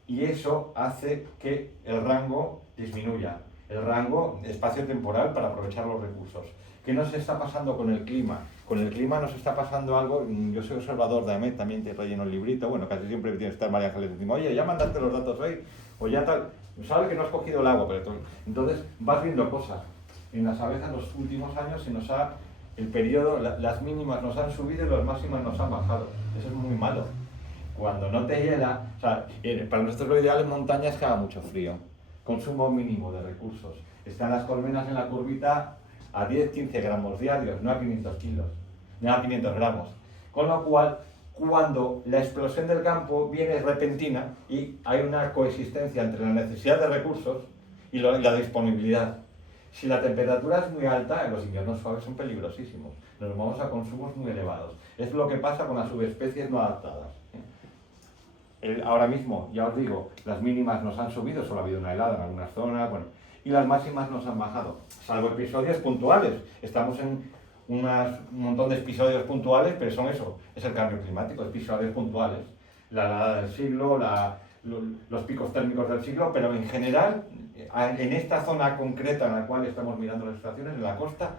Y eso hace que el rango disminuya, el rango espacio-temporal para aprovechar los recursos. ¿Qué nos está pasando con el clima? Con el clima nos está pasando algo, yo soy observador de AMET, también te relleno el librito, bueno, casi siempre tiene que estar María Ángeles, decimos, oye, ya mandaste los datos hoy, o ya tal, sabes que no has cogido el agua, pero entonces vas viendo cosas. En las abejas los últimos años se nos ha, el periodo, las mínimas nos han subido y las máximas nos han bajado, eso es muy malo. Cuando no te hiela, o sea, para nosotros lo ideal en montaña es que haga mucho frío, consumo mínimo de recursos, están las colmenas en la curvita a 10-15 gramos diarios, no a 500 kilos, no a 500 gramos. Con lo cual, cuando la explosión del campo viene repentina y hay una coexistencia entre la necesidad de recursos y la disponibilidad. Si la temperatura es muy alta, los inviernos suaves son peligrosísimos, nos vamos a consumos muy elevados. Es lo que pasa con las subespecies no adaptadas. Ahora mismo, ya os digo, las mínimas nos han subido, solo ha habido una helada en algunas zonas, bueno, y las máximas nos han bajado, salvo episodios puntuales. Estamos en un montón de episodios puntuales, pero son eso, es el cambio climático, episodios puntuales. la helada del siglo, los picos térmicos del siglo, pero en general, en esta zona concreta en la cual estamos mirando las estaciones, en la costa,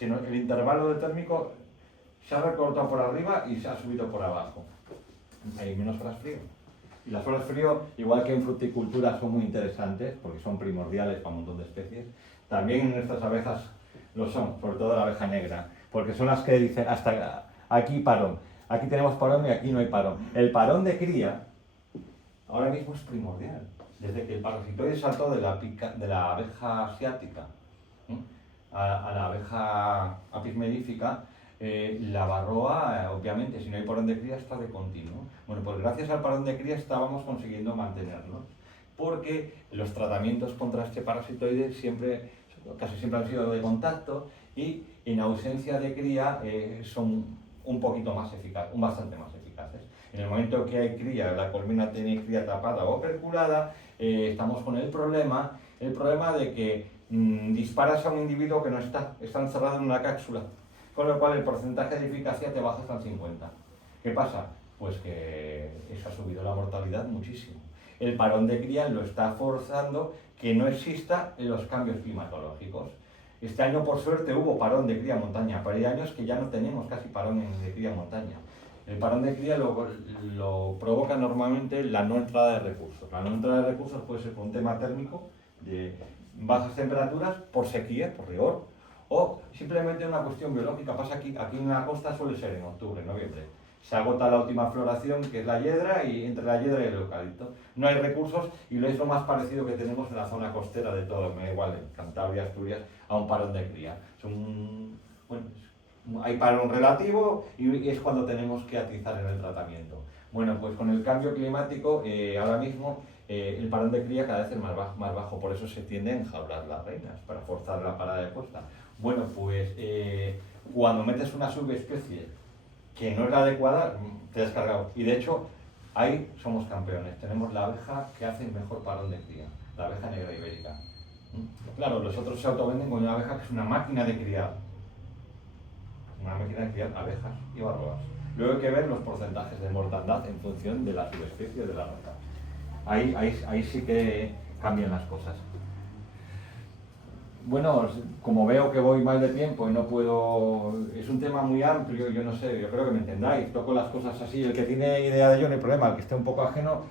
el intervalo de térmico se ha recortado por arriba y se ha subido por abajo. Hay menos horas frío. Y las horas frío, igual que en fruticultura, son muy interesantes porque son primordiales para un montón de especies. También en nuestras abejas lo son, sobre todo la abeja negra, porque son las que dicen hasta aquí parón, aquí tenemos parón y aquí no hay parón. El parón de cría ahora mismo es primordial. Desde que el parasitoide saltó de la abeja asiática a la abeja apis mellífica, la varroa, obviamente, si no hay parón de cría, está de continuo. Bueno, pues gracias al parón de cría estábamos consiguiendo mantenernos, porque los tratamientos contra este parasitoide casi siempre han sido de contacto y en ausencia de cría son un poquito más eficaces, bastante más eficaces. En el momento que hay cría, la colmena tiene cría tapada o perculada, estamos con el problema de que disparas a un individuo que no está encerrado en una cápsula, con lo cual el porcentaje de eficacia te baja hasta el 50. ¿Qué pasa? Pues que eso ha subido la mortalidad muchísimo. El parón de cría lo está forzando que no exista en los cambios climatológicos. Este año, por suerte, hubo parón de cría montaña, pero hay años que ya no tenemos casi parón de cría montaña. El parón de cría lo provoca normalmente la no entrada de recursos. La no entrada de recursos puede ser por un tema térmico, de bajas temperaturas, por sequía, por rigor, o simplemente una cuestión biológica. Pasa aquí en la costa suele ser en octubre, noviembre. Se agota la última floración, que es la hiedra, y entre la hiedra y el eucalipto no hay recursos, y es lo más parecido que tenemos en la zona costera de todo, me da igual, en Cantabria, Asturias, a un parón de cría. Hay parón relativo y es cuando tenemos que atizar en el tratamiento. Bueno, pues con el cambio climático, ahora mismo el parón de cría cada vez es más bajo, por eso se tiende a enjaular las reinas, para forzar la parada de puesta. Bueno, pues cuando metes una subespecie que no es la adecuada, te has cargado. Y de hecho, ahí somos campeones. Tenemos la abeja que hace el mejor parón de cría, la abeja negra ibérica. Claro, los otros se autovenden con una abeja que es una máquina de criar. Una máquina de criar abejas y barroas. Luego hay que ver los porcentajes de mortandad en función de la subespecie de la raza. Ahí sí que cambian las cosas. Bueno, como veo que voy mal de tiempo y no puedo... Es un tema muy amplio, yo no sé, yo creo que me entendáis. Toco las cosas así, el que tiene idea de ello no hay problema, el que esté un poco ajeno...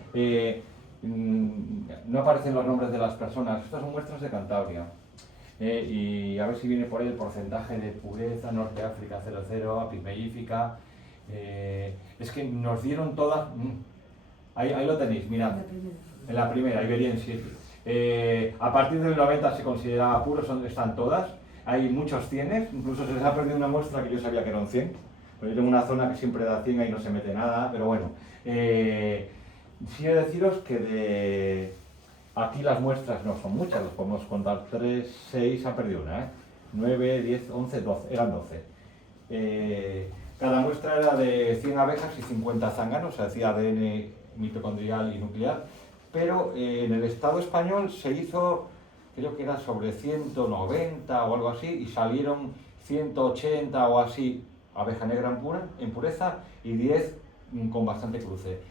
no aparecen los nombres de las personas, estas son muestras de Cantabria. Y a ver si viene por ahí el porcentaje de pureza, Norte África 00, apis mellífica. Es que nos dieron todas... Ahí lo tenéis, mirad. En la primera, iberiensis. A partir del 90 se consideraba puro, están todas. Hay muchos 100, incluso se les ha perdido una muestra que yo sabía que eran 100. Yo tengo una zona que siempre da 100 y no se mete nada, pero bueno. Sí he de deciros que aquí las muestras no son muchas, los podemos contar 3, 6, ha perdido una, 9, 10, 11, 12, eran 12. Cada muestra era de 100 abejas y 50 zánganos, se hacía ADN mitocondrial y nuclear, pero en el Estado español se hizo, creo que era sobre 190 o algo así, y salieron 180 o así abeja negra en pureza y 10 con bastante cruce.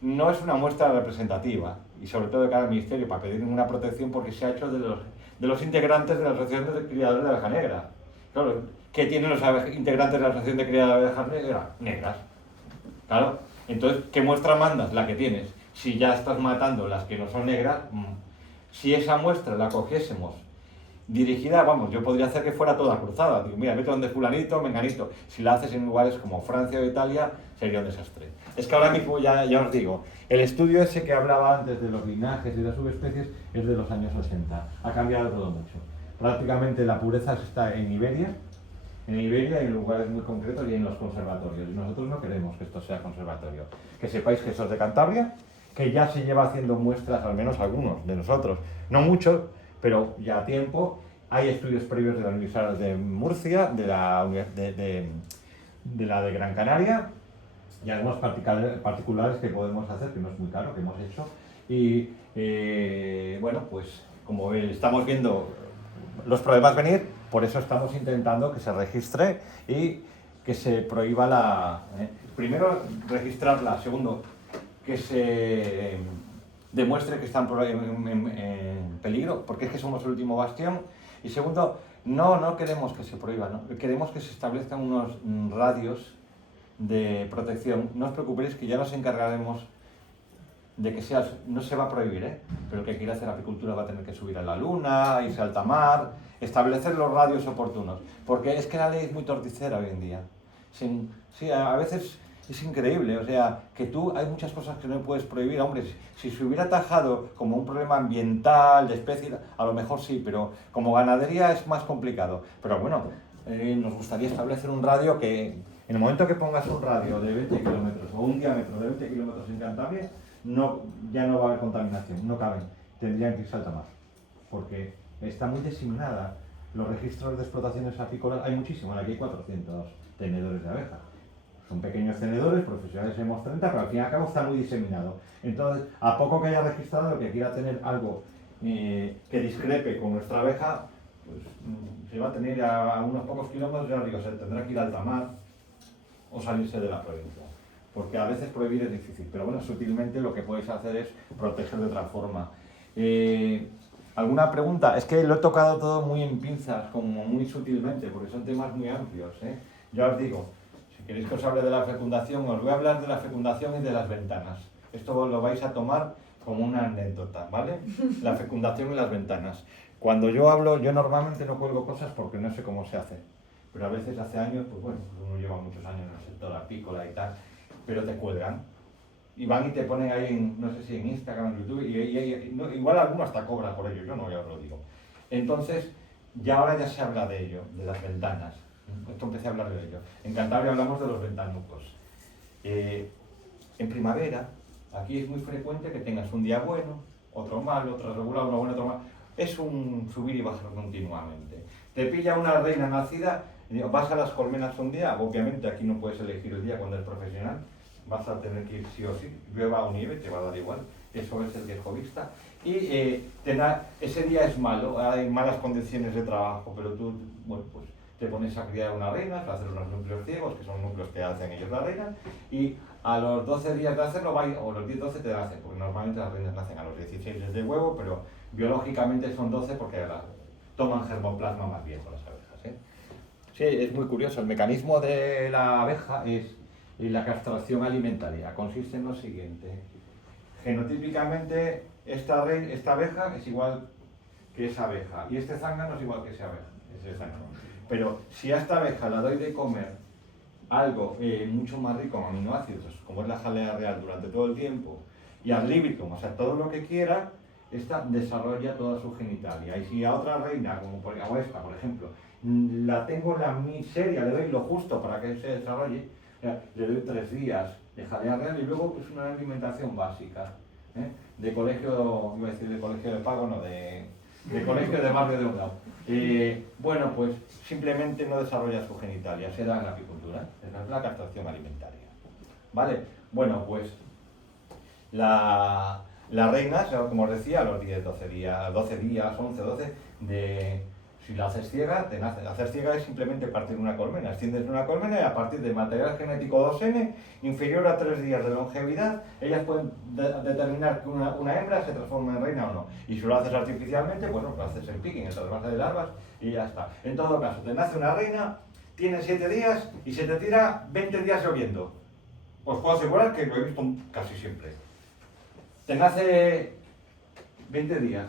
No es una muestra representativa, y sobre todo de cara al Ministerio, para pedir una protección, porque se ha hecho de los integrantes de la Asociación de Criadores de Abeja Negra. Claro, ¿qué tienen los integrantes de la Asociación de Criadores de Abejas Negras? Claro, entonces, ¿qué muestra mandas? La que tienes. Si ya estás matando las que no son negras, si esa muestra la cogiésemos dirigida, vamos, yo podría hacer que fuera toda cruzada. Digo, mira, vete donde fulanito, menganito. Si la haces en lugares como Francia o Italia, sería un desastre. Es que ahora mismo, ya os digo, el estudio ese que hablaba antes de los linajes y de las subespecies es de los años 80. Ha cambiado todo mucho. Prácticamente la pureza está en Iberia y en lugares muy concretos y en los conservatorios. Y nosotros no queremos que esto sea conservatorio. Que sepáis que esto es de Cantabria, que ya se lleva haciendo muestras, al menos algunos de nosotros, no muchos, pero ya a tiempo. Hay estudios previos de la Universidad de Murcia, de la de Gran Canaria, y algunos particulares que podemos hacer, que no es muy caro, que hemos hecho. Y bueno, pues como estamos viendo los problemas venir, por eso estamos intentando que se registre y que se prohíba primero registrarla, segundo, que se demuestre que están en peligro, porque es que somos el último bastión. Y segundo, no queremos que se prohíba, ¿no? Queremos que se establezcan unos radios de protección. No os preocupéis que ya nos encargaremos de que no se va a prohibir, pero el que quiera hacer apicultura va a tener que subir a la luna, irse al alta mar, establecer los radios oportunos, porque es que la ley es muy torticera hoy en día. Sí, a veces es increíble, o sea, que hay muchas cosas que no puedes prohibir. Hombre, si se hubiera atajado como un problema ambiental, de especie, a lo mejor sí, pero como ganadería es más complicado. Pero bueno, nos gustaría establecer un radio que, en el momento que pongas un radio de 20 kilómetros o un diámetro de 20 kilómetros en Cantabria, ya no va a haber contaminación, no caben, tendrían que irse al alta mar, porque está muy diseminada. Los registros de explotaciones apícolas, hay muchísimos, aquí hay 400 tenedores de abejas. Son pequeños tenedores, profesionales hemos 30, pero al fin y al cabo está muy diseminado. Entonces, a poco que haya registrado, el que quiera tener algo que discrepe con nuestra abeja, pues se va a tener a unos pocos kilómetros, ya os digo, se tendrá que ir al alta mar o salirse de la provincia. Porque a veces prohibir es difícil, pero bueno, sutilmente lo que podéis hacer es proteger de otra forma. ¿Alguna pregunta? Es que lo he tocado todo muy en pinzas, como muy sutilmente, porque son temas muy amplios, Ya os digo, si queréis que os hable de la fecundación, os voy a hablar de la fecundación y de las ventanas. Esto lo vais a tomar como una anécdota, ¿vale? La fecundación y las ventanas. Cuando yo hablo, yo normalmente no cuelgo cosas porque no sé cómo se hace. Pero a veces hace años, pues bueno, uno lleva muchos años en el sector apícola y tal, pero te cuelgan. Y van y te ponen ahí, no sé si en Instagram, en YouTube, igual alguno hasta cobra por ello, yo no, ya os lo digo. Entonces, ahora ya se habla de ello, de las ventanas. Esto empecé a hablar de ello. En Cantabria hablamos de los ventanucos. En primavera, aquí es muy frecuente que tengas un día bueno, otro malo, otro regular, uno bueno, otro malo. Es un subir y bajar continuamente. Te pilla una reina nacida, vas a las colmenas un día, obviamente aquí no puedes elegir el día cuando eres profesional, vas a tener que ir sí o sí, llueva o nieve, te va a dar igual, eso es el viejo vista. Y ese día es malo, hay malas condiciones de trabajo, pero tú, bueno, pues te pones a criar una reina, a hacer unos núcleos ciegos, que son núcleos que hacen ellos la reina, y a los 12 días de hacerlo, o los 10-12 te nacen, porque normalmente las reinas nacen a los 16 desde el huevo, pero biológicamente son 12 porque toman germoplasma más viejo las abejas. Sí, es muy curioso, el mecanismo de la abeja es la castración alimentaria. Consiste en lo siguiente: genotípicamente esta abeja es igual que esa abeja y este zángano es igual que esa abeja, ese zángano. Pero si a esta abeja la doy de comer algo mucho más rico en aminoácidos, como es la jalea real durante todo el tiempo, y ad libitum, o sea, todo lo que quiera, esta desarrolla toda su genitalia. Y si a otra reina, como a esta, por ejemplo, la tengo en la miseria, le doy lo justo para que se desarrolle, le doy 3 días de jalea real y luego pues una alimentación básica, de colegio, iba a decir de colegio de pago, no, de colegio de barrio de un lado. Bueno, pues simplemente no desarrolla su genitalia, se da en la apicultura, es la castración alimentaria. ¿Vale? Bueno, pues la reina, como os decía, a los 12 días, 11, 12, si la haces ciega, te nace. Hacer ciega es simplemente partir una colmena. Extiendes una colmena y a partir de material genético 2N, inferior a 3 días de longevidad, ellas pueden determinar que una hembra se transforma en reina o no. Y si lo haces artificialmente, bueno, lo haces en picking, en trasvase de larvas y ya está. En todo caso, te nace una reina, tiene 7 días y se te tira 20 días lloviendo. Os puedo asegurar que lo he visto casi siempre. Te nace 20 días.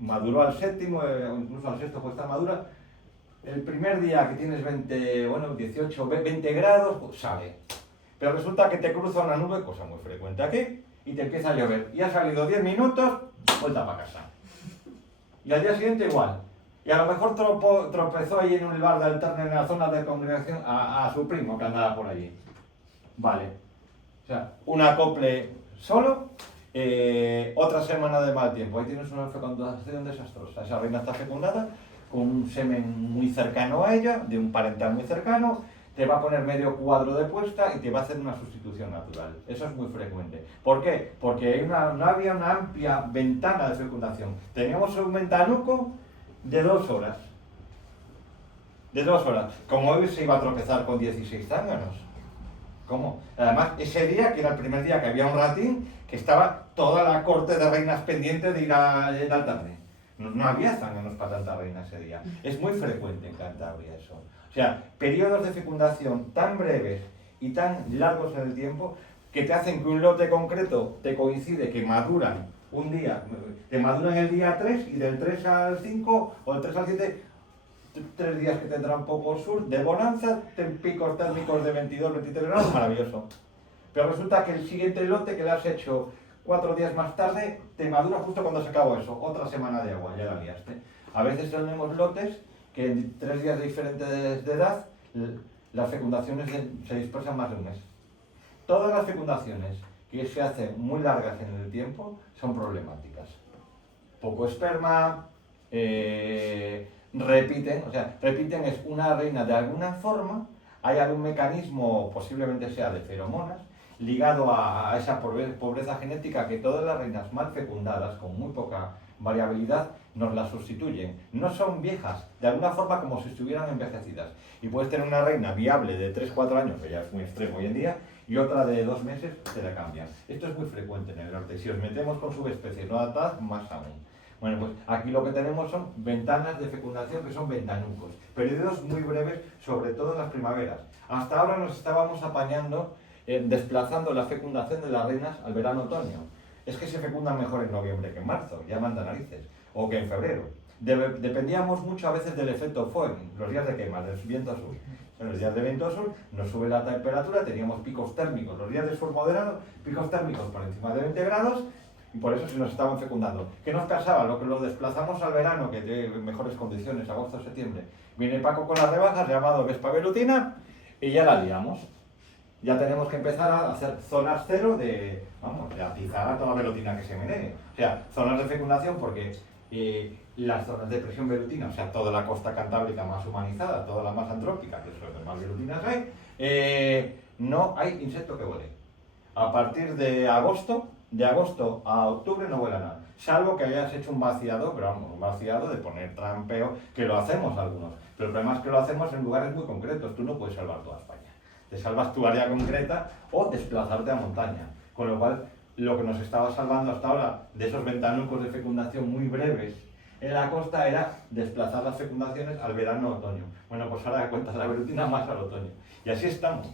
Maduró al séptimo, incluso al sexto puede estar madura. El primer día que tienes 18, 20 grados, pues sale. Pero resulta que te cruza una nube, cosa muy frecuente aquí, y te empieza a llover. Y ha salido 10 minutos, vuelta para casa. Y al día siguiente igual. Y a lo mejor tropezó ahí en un bar de alterna en la zona de congregación a su primo que andaba por allí. Vale. O sea, un acople solo. Otra semana de mal tiempo, ahí tienes una fecundación desastrosa. Esa reina está fecundada con un semen muy cercano a ella, de un parental muy cercano, te va a poner medio cuadro de puesta y te va a hacer una sustitución natural. Eso es muy frecuente. ¿Por qué? Porque no había una amplia ventana de fecundación. Teníamos un ventanuco de 2 horas. De 2 horas. Como hoy se iba a tropezar con 16 zánganos. ¿Cómo? Además, ese día, que era el primer día que había un ratín, que estaba toda la corte de reinas pendiente de ir al tarde. No había zánganos para tanta reina ese día. Es muy frecuente en Cantabria eso. O sea, periodos de fecundación tan breves y tan largos en el tiempo que te hacen que un lote concreto te coincide que maduran un día, te maduran el día 3 y del 3 al 5 o del 3 al 7, 3 días que tendrán poco sur de bonanza, picos térmicos de 22, 23 grados, maravilloso. Pero resulta que el siguiente lote que le has hecho 4 días más tarde, te madura justo cuando se acabó eso, otra semana de agua, ya la liaste. A veces tenemos lotes que en 3 días diferentes de edad, las fecundaciones se dispersan más de un mes. Todas las fecundaciones que se hacen muy largas en el tiempo son problemáticas. Poco esperma, repiten es una reina de alguna forma, hay algún mecanismo, posiblemente sea de feromonas, ligado a esa pobreza genética que todas las reinas mal fecundadas, con muy poca variabilidad, nos las sustituyen. No son viejas, de alguna forma como si estuvieran envejecidas. Y puedes tener una reina viable de 3-4 años, que ya es muy extremo hoy en día, y otra de 2 meses te la cambian. Esto es muy frecuente en el norte. Si os metemos con subespecies no adaptadas, más aún. Bueno, pues aquí lo que tenemos son ventanas de fecundación que son ventanucos, periodos muy breves, sobre todo en las primaveras. Hasta ahora nos estábamos apañando desplazando la fecundación de las reinas al verano-otoño. Es que se fecundan mejor en noviembre que en marzo, ya manda narices, o que en febrero. Dependíamos mucho a veces del efecto Foehn, los días de quema, del viento sur. En los días de viento sur nos sube la temperatura, teníamos picos térmicos, los días de sur moderado, picos térmicos por encima de 20 grados, y por eso se nos estaban fecundando. ¿Qué nos pasaba? Lo que lo desplazamos al verano, que tiene mejores condiciones, agosto, septiembre. Viene Paco con las rebajas, llamado Vespa Velutina, y ya la liamos. Ya tenemos que empezar a hacer zonas cero de atizar a toda velutina que se menee. O sea, zonas de fecundación porque las zonas de presión velutina, o sea, toda la costa cantábrica más humanizada, toda la más antrópica, que es lo que más velutinas hay, no hay insecto que vuele. A partir de agosto a octubre no vuela nada. Salvo que hayas hecho un vaciado, pero vamos, un vaciado de poner trampeo, que lo hacemos algunos. Pero el problema es que lo hacemos en lugares muy concretos. Tú no puedes salvar toda España. Te salvas tu área concreta o desplazarte a montaña. Con lo cual, lo que nos estaba salvando hasta ahora de esos ventanucos de fecundación muy breves en la costa era desplazar las fecundaciones al verano-otoño. Bueno, pues ahora cuentas la velutina más al otoño. Y así estamos.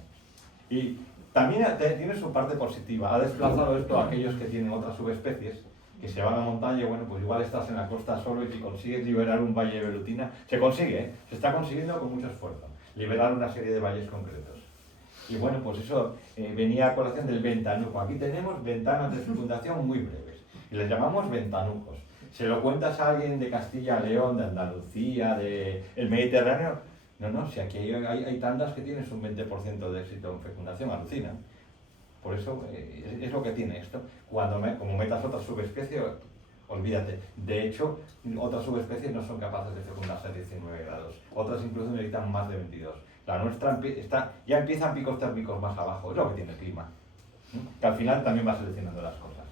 Y también tiene su parte positiva. Ha desplazado esto a aquellos que tienen otras subespecies, que se van a montaña y bueno, pues igual estás en la costa solo y si consigues liberar un valle de velutina, se consigue, se está consiguiendo con mucho esfuerzo, liberar una serie de valles concretos. Y bueno, pues eso venía a colación del ventanuco. Aquí tenemos ventanas de fecundación muy breves y les llamamos ventanucos. Se lo cuentas a alguien de Castilla, León, de Andalucía, del Mediterráneo. No, si aquí hay tandas que tienes un 20% de éxito en fecundación, alucinan. Por eso es lo que tiene esto. Como metas otra subespecie, olvídate. De hecho, otras subespecies no son capaces de fecundarse a 19 grados. Otras incluso necesitan más de 22. La nuestra ya empiezan picos térmicos más abajo, es lo que tiene el clima. Que al final también va seleccionando las cosas.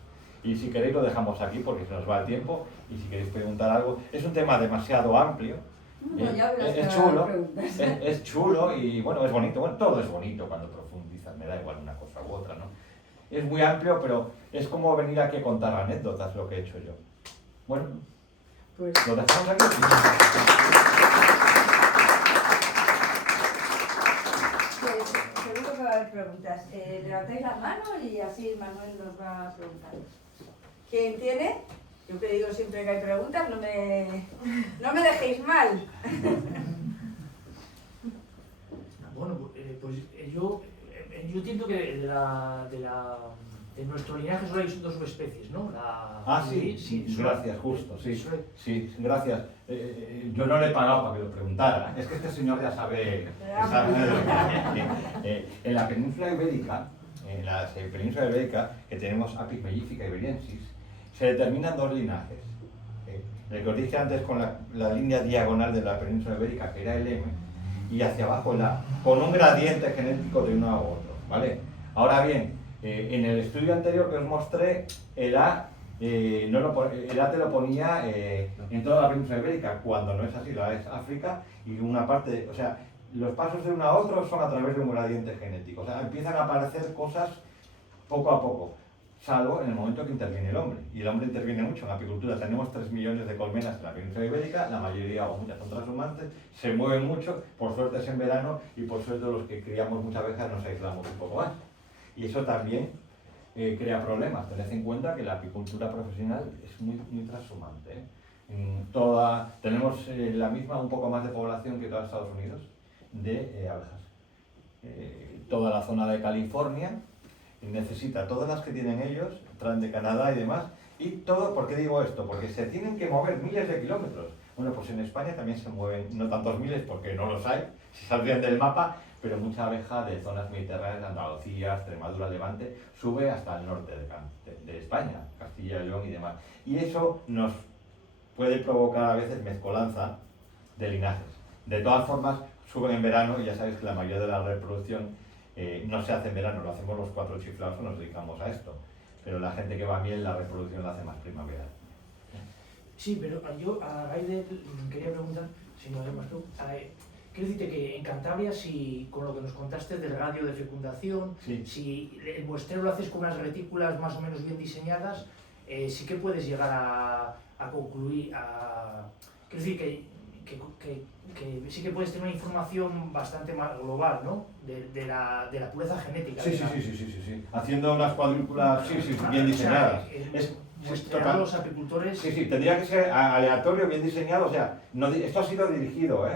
Y si queréis lo dejamos aquí porque se nos va el tiempo. Y si queréis preguntar algo, es un tema demasiado amplio. Es chulo y bueno, es bonito. Bueno, todo es bonito cuando profundizas, me da igual una cosa u otra, ¿no? Es muy amplio, pero es como venir aquí a contar anécdotas, lo que he hecho yo. Bueno, pues lo dejamos aquí. Seguro que va a haber preguntas. Levantáis la mano y así Manuel nos va a preguntar. ¿Quién tiene? Yo que digo siempre que hay preguntas, no me dejéis mal. Bueno, pues yo entiendo que de nuestro linaje solo hay 2 subespecies, ¿no? Sí, gracias, justo, sí, gracias. Yo no le he pagado para que lo preguntara, es que este señor ya sabe en la península ibérica, que tenemos Apis mellifica iberiensis, se determinan 2 linajes. El que os dije antes con la línea diagonal de la península ibérica, que era el M, y hacia abajo con un gradiente genético de uno a otro, ¿vale? Ahora bien, en el estudio anterior que os mostré, el A te lo ponía en toda la península ibérica, cuando no es así, la A es África, y una parte, o sea, los pasos de uno a otro son a través de un gradiente genético. O sea, empiezan a aparecer cosas poco a poco, salvo en el momento que interviene el hombre. Y el hombre interviene mucho en la apicultura. Tenemos 3 millones de colmenas en la península ibérica, la mayoría o muchas son transhumantes, se mueven mucho, por suerte es en verano y por suerte los que criamos muchas abejas nos aislamos un poco más. Y eso también crea problemas. Tened en cuenta que la apicultura profesional es muy transhumante, ¿eh? Tenemos la misma, un poco más de población que todos Estados Unidos de abejas. Toda la zona de California necesita todas las que tienen ellos, traen de Canadá y demás, y todo, ¿por qué digo esto? Porque se tienen que mover miles de kilómetros. Bueno, pues en España también se mueven, no tantos miles porque no los hay, si saldrían del mapa, pero mucha abeja de zonas mediterráneas, Andalucía, Extremadura, Levante, sube hasta el norte de España, Castilla y León y demás. Y eso nos puede provocar a veces mezcolanza de linajes. De todas formas, suben en verano y ya sabéis que la mayoría de la reproducción no se hace en verano, lo hacemos los 4 chiflados que nos dedicamos a esto. Pero la gente que va a miel, la reproducción la hace más primavera. Sí, pero yo a raíz de quería preguntar, si no además tú, quiero decirte que en Cantabria, si con lo que nos contaste del radio de fecundación, sí, si el muestreo lo haces con unas retículas más o menos bien diseñadas, sí que puedes llegar a concluir, quiero decir que sí que puedes tener una información bastante más global, ¿no? De la pureza genética. Sí. Haciendo unas cuadrículas, bien diseñadas. Muestrear a los apicultores. Sí, tendría que ser aleatorio, bien diseñado. O sea, esto ha sido dirigido,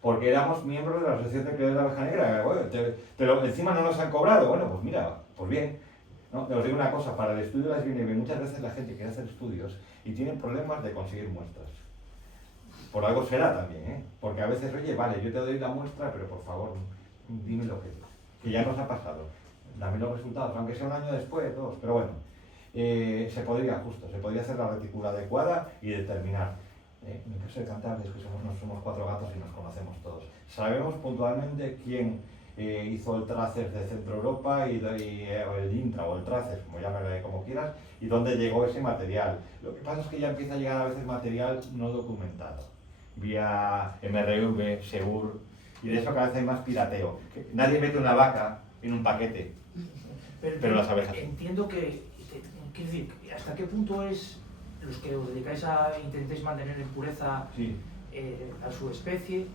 porque éramos miembros de la Asociación de Criadores de la Abeja Negra. Bueno, encima no nos han cobrado. Bueno, pues mira, pues bien. ¿No? Os digo una cosa, para el estudio de las viene muchas veces la gente quiere hacer estudios y tienen problemas de conseguir muestras. Por algo será también, porque a veces, oye, vale, yo te doy la muestra, pero por favor, dime lo que ya nos ha pasado. Dame los resultados, aunque sea un año después, 2, pero bueno, se podría hacer la retícula adecuada y determinar. En el caso de Cantabria es que somos 4 gatos y nos conocemos todos. Sabemos puntualmente quién hizo el Traces de Centro Europa y el Intra o el Traces, como llámale como quieras, y dónde llegó ese material. Lo que pasa es que ya empieza a llegar a veces material no documentado, vía MRV, Segur, y de eso cada vez hay más pirateo. Nadie mete una vaca en un paquete, pero las abejas. Entiendo que, quiero decir, ¿hasta qué punto es los que os dedicáis intentéis mantener en pureza a su especie?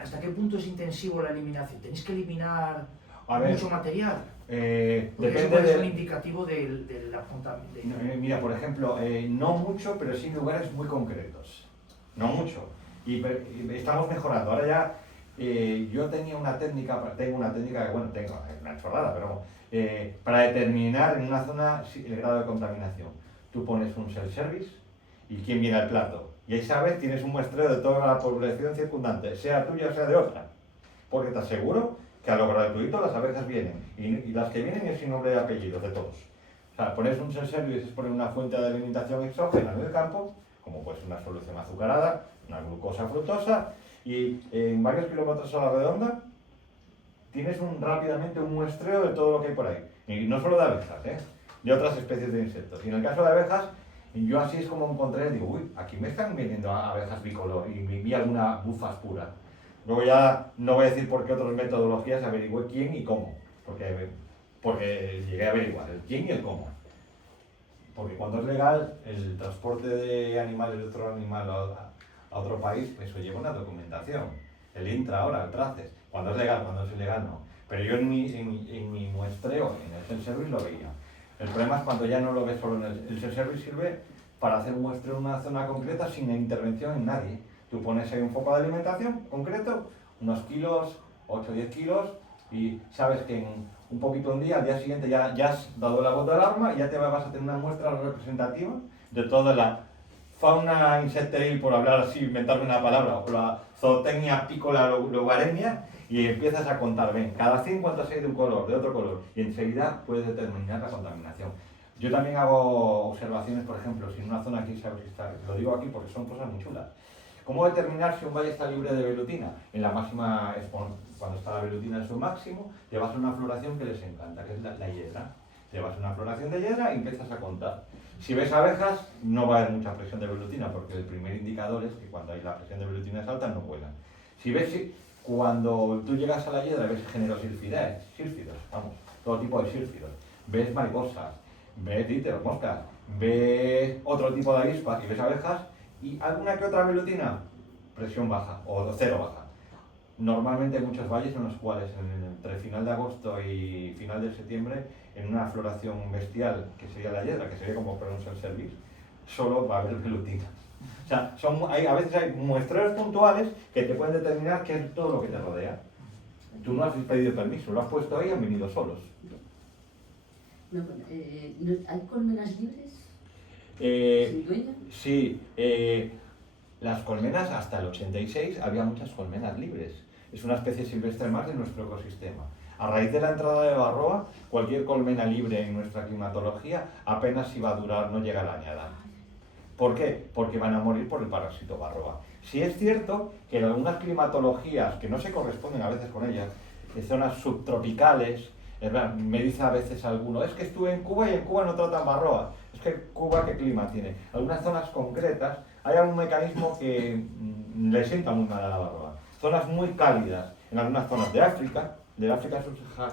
¿Hasta qué punto es intensivo la eliminación? ¿Tenéis que eliminar mucho material? Depende es un indicativo de la contaminación. Mira, por ejemplo, no mucho, pero sí en lugares muy concretos. No mucho. Y estamos mejorando. Ahora ya, yo tengo una técnica que, bueno, tengo una chorrada, pero para determinar en una zona el grado de contaminación. Tú pones un self-service y quién viene al plato. Y ahí sabes, tienes un muestreo de toda la población circundante, sea tuya o sea de otra. Porque te aseguro que a lo gratuito las abejas vienen. Y las que vienen es sin nombre y apellido de todos. O sea, pones un self-service, es poner una fuente de alimentación exógena en el campo, como puede ser una solución azucarada, una glucosa fructosa, y en varios kilómetros a la redonda tienes rápidamente un muestreo de todo lo que hay por ahí. Y no solo de abejas, de otras especies de insectos. Y en el caso de abejas, yo así es como encontré, digo, uy, aquí me están viniendo abejas bicolor y vi alguna bufas pura. Luego ya no voy a decir por qué otras metodologías averigüé quién y cómo, porque llegué a averiguar el quién y el cómo. Porque cuando es legal, el transporte de animales de otro animal a otro país, eso lleva una documentación. El Intra ahora, el Traces. Cuando es legal, cuando es ilegal, no. Pero yo en mi muestreo, en el self-service lo veía. El problema es cuando ya no lo ves solo en el self-service, sirve para hacer un muestreo en una zona concreta sin intervención en nadie. Tú pones ahí un foco de alimentación concreto, unos kilos, 8 o 10 kilos, y sabes que en un poquito un día, al día siguiente ya has dado la voz de alarma y ya te vas a tener una muestra representativa de toda la fauna insecteril, por hablar así, inventarme una palabra, o la zootecnia apícola lugareña, y empiezas a contar, ven, cada 100 cuántos hay de un color, de otro color, y enseguida puedes determinar la contaminación. Yo también hago observaciones, por ejemplo, si en una zona aquí sabes si está, lo digo aquí porque son cosas muy chulas. ¿Cómo determinar si un valle está libre de velutina? En la máxima, cuando está la velutina en su máximo, llevas una floración que les encanta, que es la hiedra. Llevas una floración de hiedra y empiezas a contar. Si ves abejas, no va a haber mucha presión de velutina, porque el primer indicador es que cuando hay la presión de velutina es alta, no vuelan. Si ves cuando tú llegas a la hiedra ves géneros sílfidos, vamos, todo tipo de sílfidos. Ves mariposas, ves dípteros, moscas, ves otro tipo de avispas y ves abejas y alguna que otra velutina, presión baja o cero baja. Normalmente hay muchos valles en los cuales entre final de agosto y final de septiembre, en una floración bestial, que sería la hiedra, que sería como un self-service, solo va a haber velutinas. O sea, a veces hay muestreos puntuales que te pueden determinar qué es todo lo que te rodea. Tú no has pedido permiso, lo has puesto ahí y han venido solos. ¿Hay colmenas libres? ¿Sin dueño? Sí, las colmenas hasta el 86 había muchas colmenas libres. Es una especie silvestre más de nuestro ecosistema. A raíz de la entrada de Varroa, cualquier colmena libre en nuestra climatología apenas iba a durar, no llega a la añada. ¿Por qué? Porque van a morir por el parásito Varroa. Sí es cierto que en algunas climatologías, que no se corresponden a veces con ellas, de zonas subtropicales, me dice a veces alguno, es que estuve en Cuba y en Cuba no tratan Varroa. Es que Cuba, ¿qué clima tiene? Algunas zonas concretas, hay algún mecanismo que le sienta muy mal a la Varroa. Zonas muy cálidas, en algunas zonas de África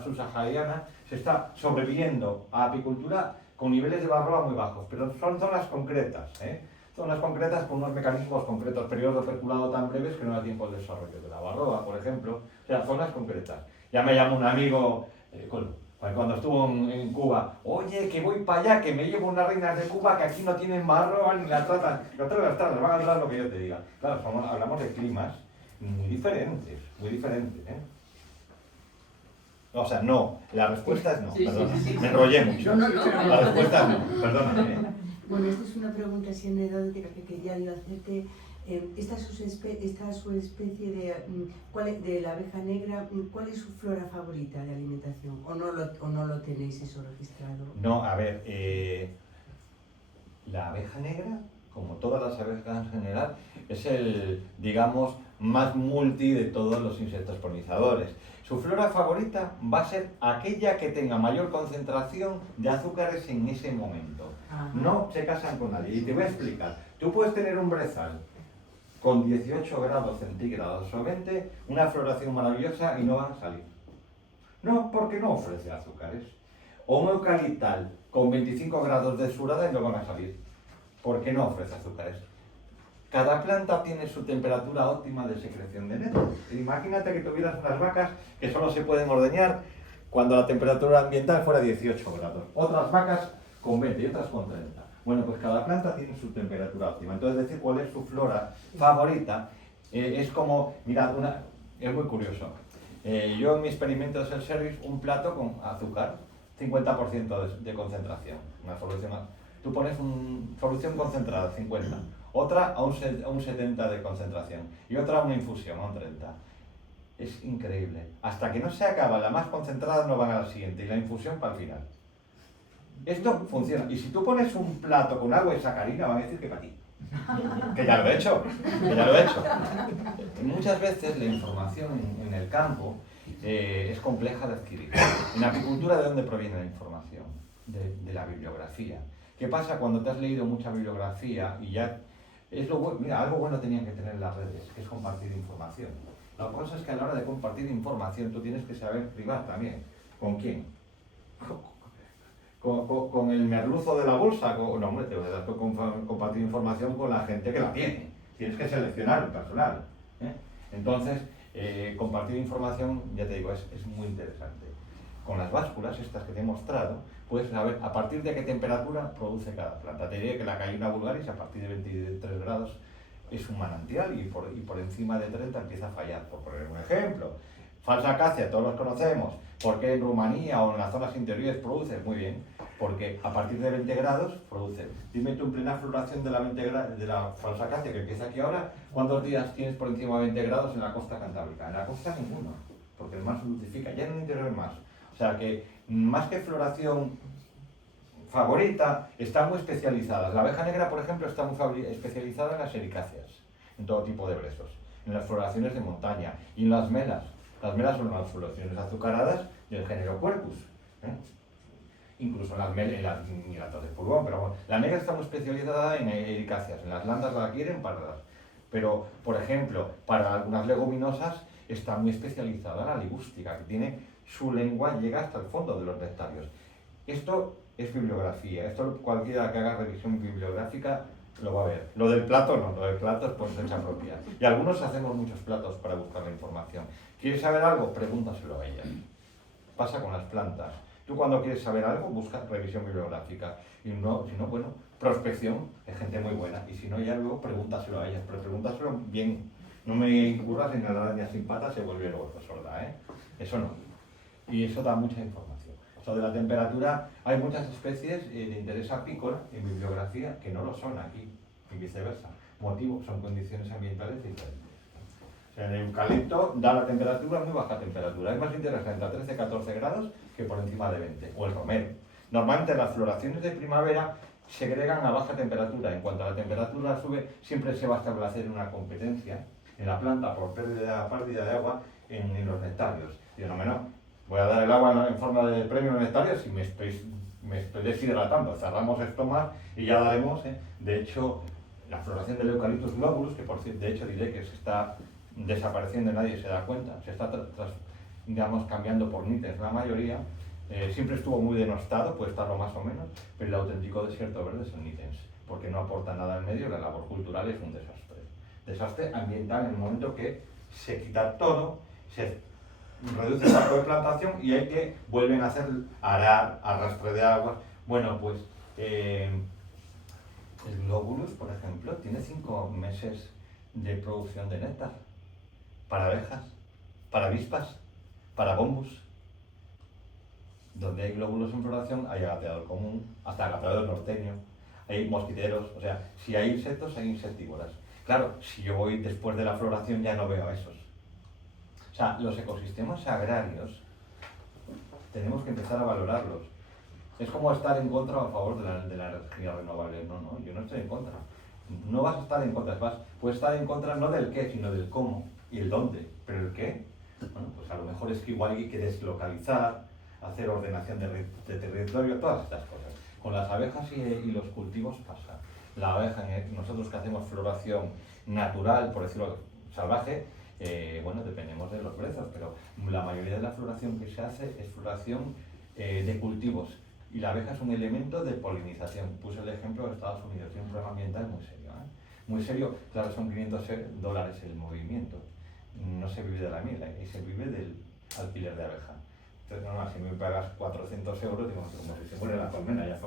subsahariana, se está sobreviviendo a apicultura con niveles de Varroa muy bajos, pero son zonas concretas, zonas concretas con unos mecanismos concretos, periodos de operculado tan breves que no da tiempo al desarrollo de la Varroa, por ejemplo, o sea, zonas concretas. Ya me llamó un amigo, cuando estuvo en Cuba, oye, que voy para allá, que me llevo unas reinas de Cuba que aquí no tienen Varroa ni las tratan, las van a durar lo que yo te diga. Claro, hablamos de climas muy diferentes, O sea, no, la respuesta es no, perdona, me enrollé mucho. No. La respuesta es no, perdóname. Bueno, esta es una pregunta así anecdótica que quería yo hacerte. Esta subespecie de la abeja negra, ¿cuál es su flora favorita de alimentación? ¿O no lo tenéis eso registrado? No, a ver, la abeja negra, como todas las abejas en general, es el, digamos, más multi de todos los insectos polinizadores. Su flora favorita va a ser aquella que tenga mayor concentración de azúcares en ese momento. Ajá. No se casan con nadie. Y te voy a explicar. Tú puedes tener un brezal con 18 grados centígrados o 20, una floración maravillosa y no van a salir. No, porque no ofrece azúcares. O un eucaliptal con 25 grados de surada y no van a salir, porque no ofrece azúcares. Cada planta tiene su temperatura óptima de secreción de néctar. Imagínate que tuvieras unas vacas que solo se pueden ordeñar cuando la temperatura ambiental fuera 18 grados. Otras vacas con 20 y otras con 30. Bueno, pues cada planta tiene su temperatura óptima. Entonces, decir cuál es su flora favorita es como, mirad, es muy curioso. Yo en mi experimento de self-service, un plato con azúcar, 50% de concentración. Una solución, tú pones una solución concentrada, 50. Otra a un 70 de concentración y otra a una infusión, a un 30. Es increíble. Hasta que no se acaba la más concentrada no van a la siguiente y la infusión para el final. Esto funciona. Y si tú pones un plato con agua y sacarina, van a decir que para ti. Que ya lo he hecho. Muchas veces la información en el campo es compleja de adquirir. En apicultura, ¿de dónde proviene la información? De la bibliografía. ¿Qué pasa cuando te has leído mucha bibliografía y ya... Mira, algo bueno tenían que tener las redes, que es compartir información. La cosa es que a la hora de compartir información tú tienes que saber privar también. ¿Con quién? ¿Con el merluzo de la bolsa? No, hombre, te vas a compartir información con la gente que la tiene. Tienes que seleccionar el personal. Entonces, compartir información, ya te digo, es muy interesante. Con las básculas, estas que te he mostrado, puedes saber a partir de qué temperatura produce cada planta. Te diré que la Cayuna vulgaris a partir de 23 grados es un manantial y por encima de 30 empieza a fallar, por poner un ejemplo. Falsa acacia, todos los conocemos. ¿Por qué en Rumanía o en las zonas interiores produce? Muy bien, porque a partir de 20 grados produce. Dime tú en plena floración de la falsa acacia que empieza aquí ahora, ¿cuántos días tienes por encima de 20 grados en la costa cantábrica? En la costa ninguno, porque el mar se dulcifica, ya en el interior más. O sea que, más que floración favorita, están muy especializadas. La abeja negra, por ejemplo, está muy especializada en las ericáceas, en todo tipo de brezos, en las floraciones de montaña y en las melas. Las melas son las floraciones azucaradas del género Quercus. Incluso en las migratas de pulgón, pero bueno, la negra está muy especializada en ericáceas. En las landas la quieren para Pero, por ejemplo, para algunas leguminosas está muy especializada la ligústica, que tiene su lengua, llega hasta el fondo de los nectarios. Esto es bibliografía, esto cualquiera que haga revisión bibliográfica lo va a ver. Lo del plato no, lo del plato es por fecha propia. Y algunos hacemos muchos platos para buscar la información. ¿Quieres saber algo? Pregúntaselo a ellas. Pasa con las plantas. Tú cuando quieres saber algo, busca revisión bibliográfica. Y no, si no, bueno, prospección, es gente muy buena. Y si no, ya luego pregúntaselo a ellas, pero pregúntaselo bien. No me incurras en la araña sin patas, se vuelve luego sorda, ¿eh? Eso no. Y eso da mucha información. Eso de la temperatura, hay muchas especies de interés apícola en bibliografía que no lo son aquí, y viceversa. Motivo, son condiciones ambientales diferentes. O sea, el eucalipto da la temperatura muy baja temperatura. Es más interesante a 13-14 grados que por encima de 20. O el romero. Normalmente las floraciones de primavera segregan a baja temperatura. En cuanto a la temperatura sube, siempre se va a establecer una competencia en la planta por pérdida de agua en los nectarios. Digo, no, voy a dar el agua en forma de premio en nectarios y me estoy deshidratando. Cerramos esto más y ya daremos. De hecho, la floración del Eucalyptus globulus, que por cierto, de hecho diré que se está desapareciendo y nadie se da cuenta, se está digamos, cambiando por nitens la mayoría, siempre estuvo muy denostado, puede estarlo más o menos, pero el auténtico desierto verde es el nitens, porque no aporta nada al medio, la labor cultural es un desastre. Desastre ambiental en el momento que se quita todo, se reduce el campo de plantación y hay que vuelven a hacer arar, arrastre de agua. Bueno, pues el globulus, por ejemplo, tiene 5 meses de producción de néctar para abejas, para avispas, para bombus. Donde hay glóbulos en floración hay agateador común, hasta agateador norteño, hay mosquiteros, o sea, si hay insectos hay insectívoras. Claro, si yo voy después de la floración ya no veo a esos. O sea, los ecosistemas agrarios tenemos que empezar a valorarlos. Es como estar en contra o a favor de la energía renovable. No, yo no estoy en contra. No vas a estar en contra, puedes estar en contra no del qué, sino del cómo y el dónde. Pero el qué, bueno, pues a lo mejor es que igual hay que deslocalizar, hacer ordenación de territorio, todas estas cosas. Con las abejas y los cultivos pasa. La abeja, nosotros que hacemos floración natural, por decirlo salvaje, bueno, dependemos de los precios, pero la mayoría de la floración que se hace es floración de cultivos. Y la abeja es un elemento de polinización. Puse el ejemplo de Estados Unidos, tiene un problema ambiental muy serio. Muy serio, claro, son $500 el movimiento. No se vive de la miel, se vive del alquiler de abeja. Entonces, normal, si me pagas 400 euros, digo, como si se muere la colmena, ya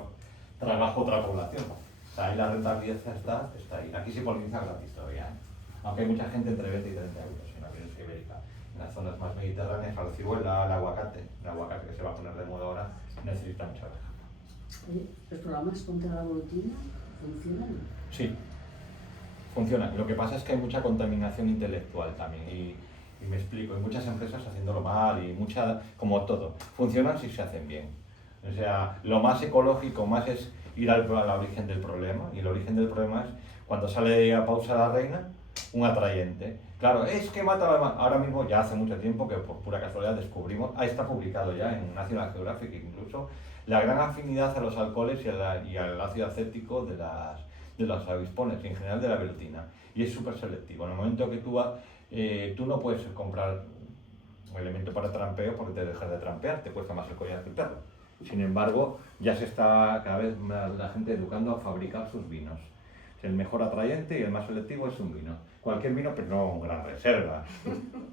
trabajo otra población. O sea, ahí la rentabilidad está ahí. Aquí se poliniza gratis todavía, aunque hay mucha gente entre 20 y 30 euros en la península ibérica. En las zonas más mediterráneas, la ciruela, el aguacate que se va a poner de moda ahora, necesita mucha abeja. ¿Los programas contra la boletina funcionan? Sí, funcionan. Lo que pasa es que hay mucha contaminación intelectual también y me explico, hay muchas empresas haciéndolo mal y como todo, funcionan si se hacen bien. O sea, lo más ecológico más es ir al origen del problema, y el origen del problema es cuando sale a pausa la reina, un atrayente. Claro, es que mata a la... Ahora mismo, ya hace mucho tiempo que por pura casualidad descubrimos, ahí está publicado ya en National Geographic incluso, la gran afinidad a los alcoholes y al ácido acético de los avispones, y en general de la velutina. Y es súper selectivo. En el momento que tú no puedes comprar un elemento para trampeo porque te dejas de trampear, te cuesta más el collar que el perro. Sin embargo, ya se está cada vez más la gente educando a fabricar sus vinos. El mejor atrayente y el más selectivo es un vino. Cualquier vino, pero no un gran reserva.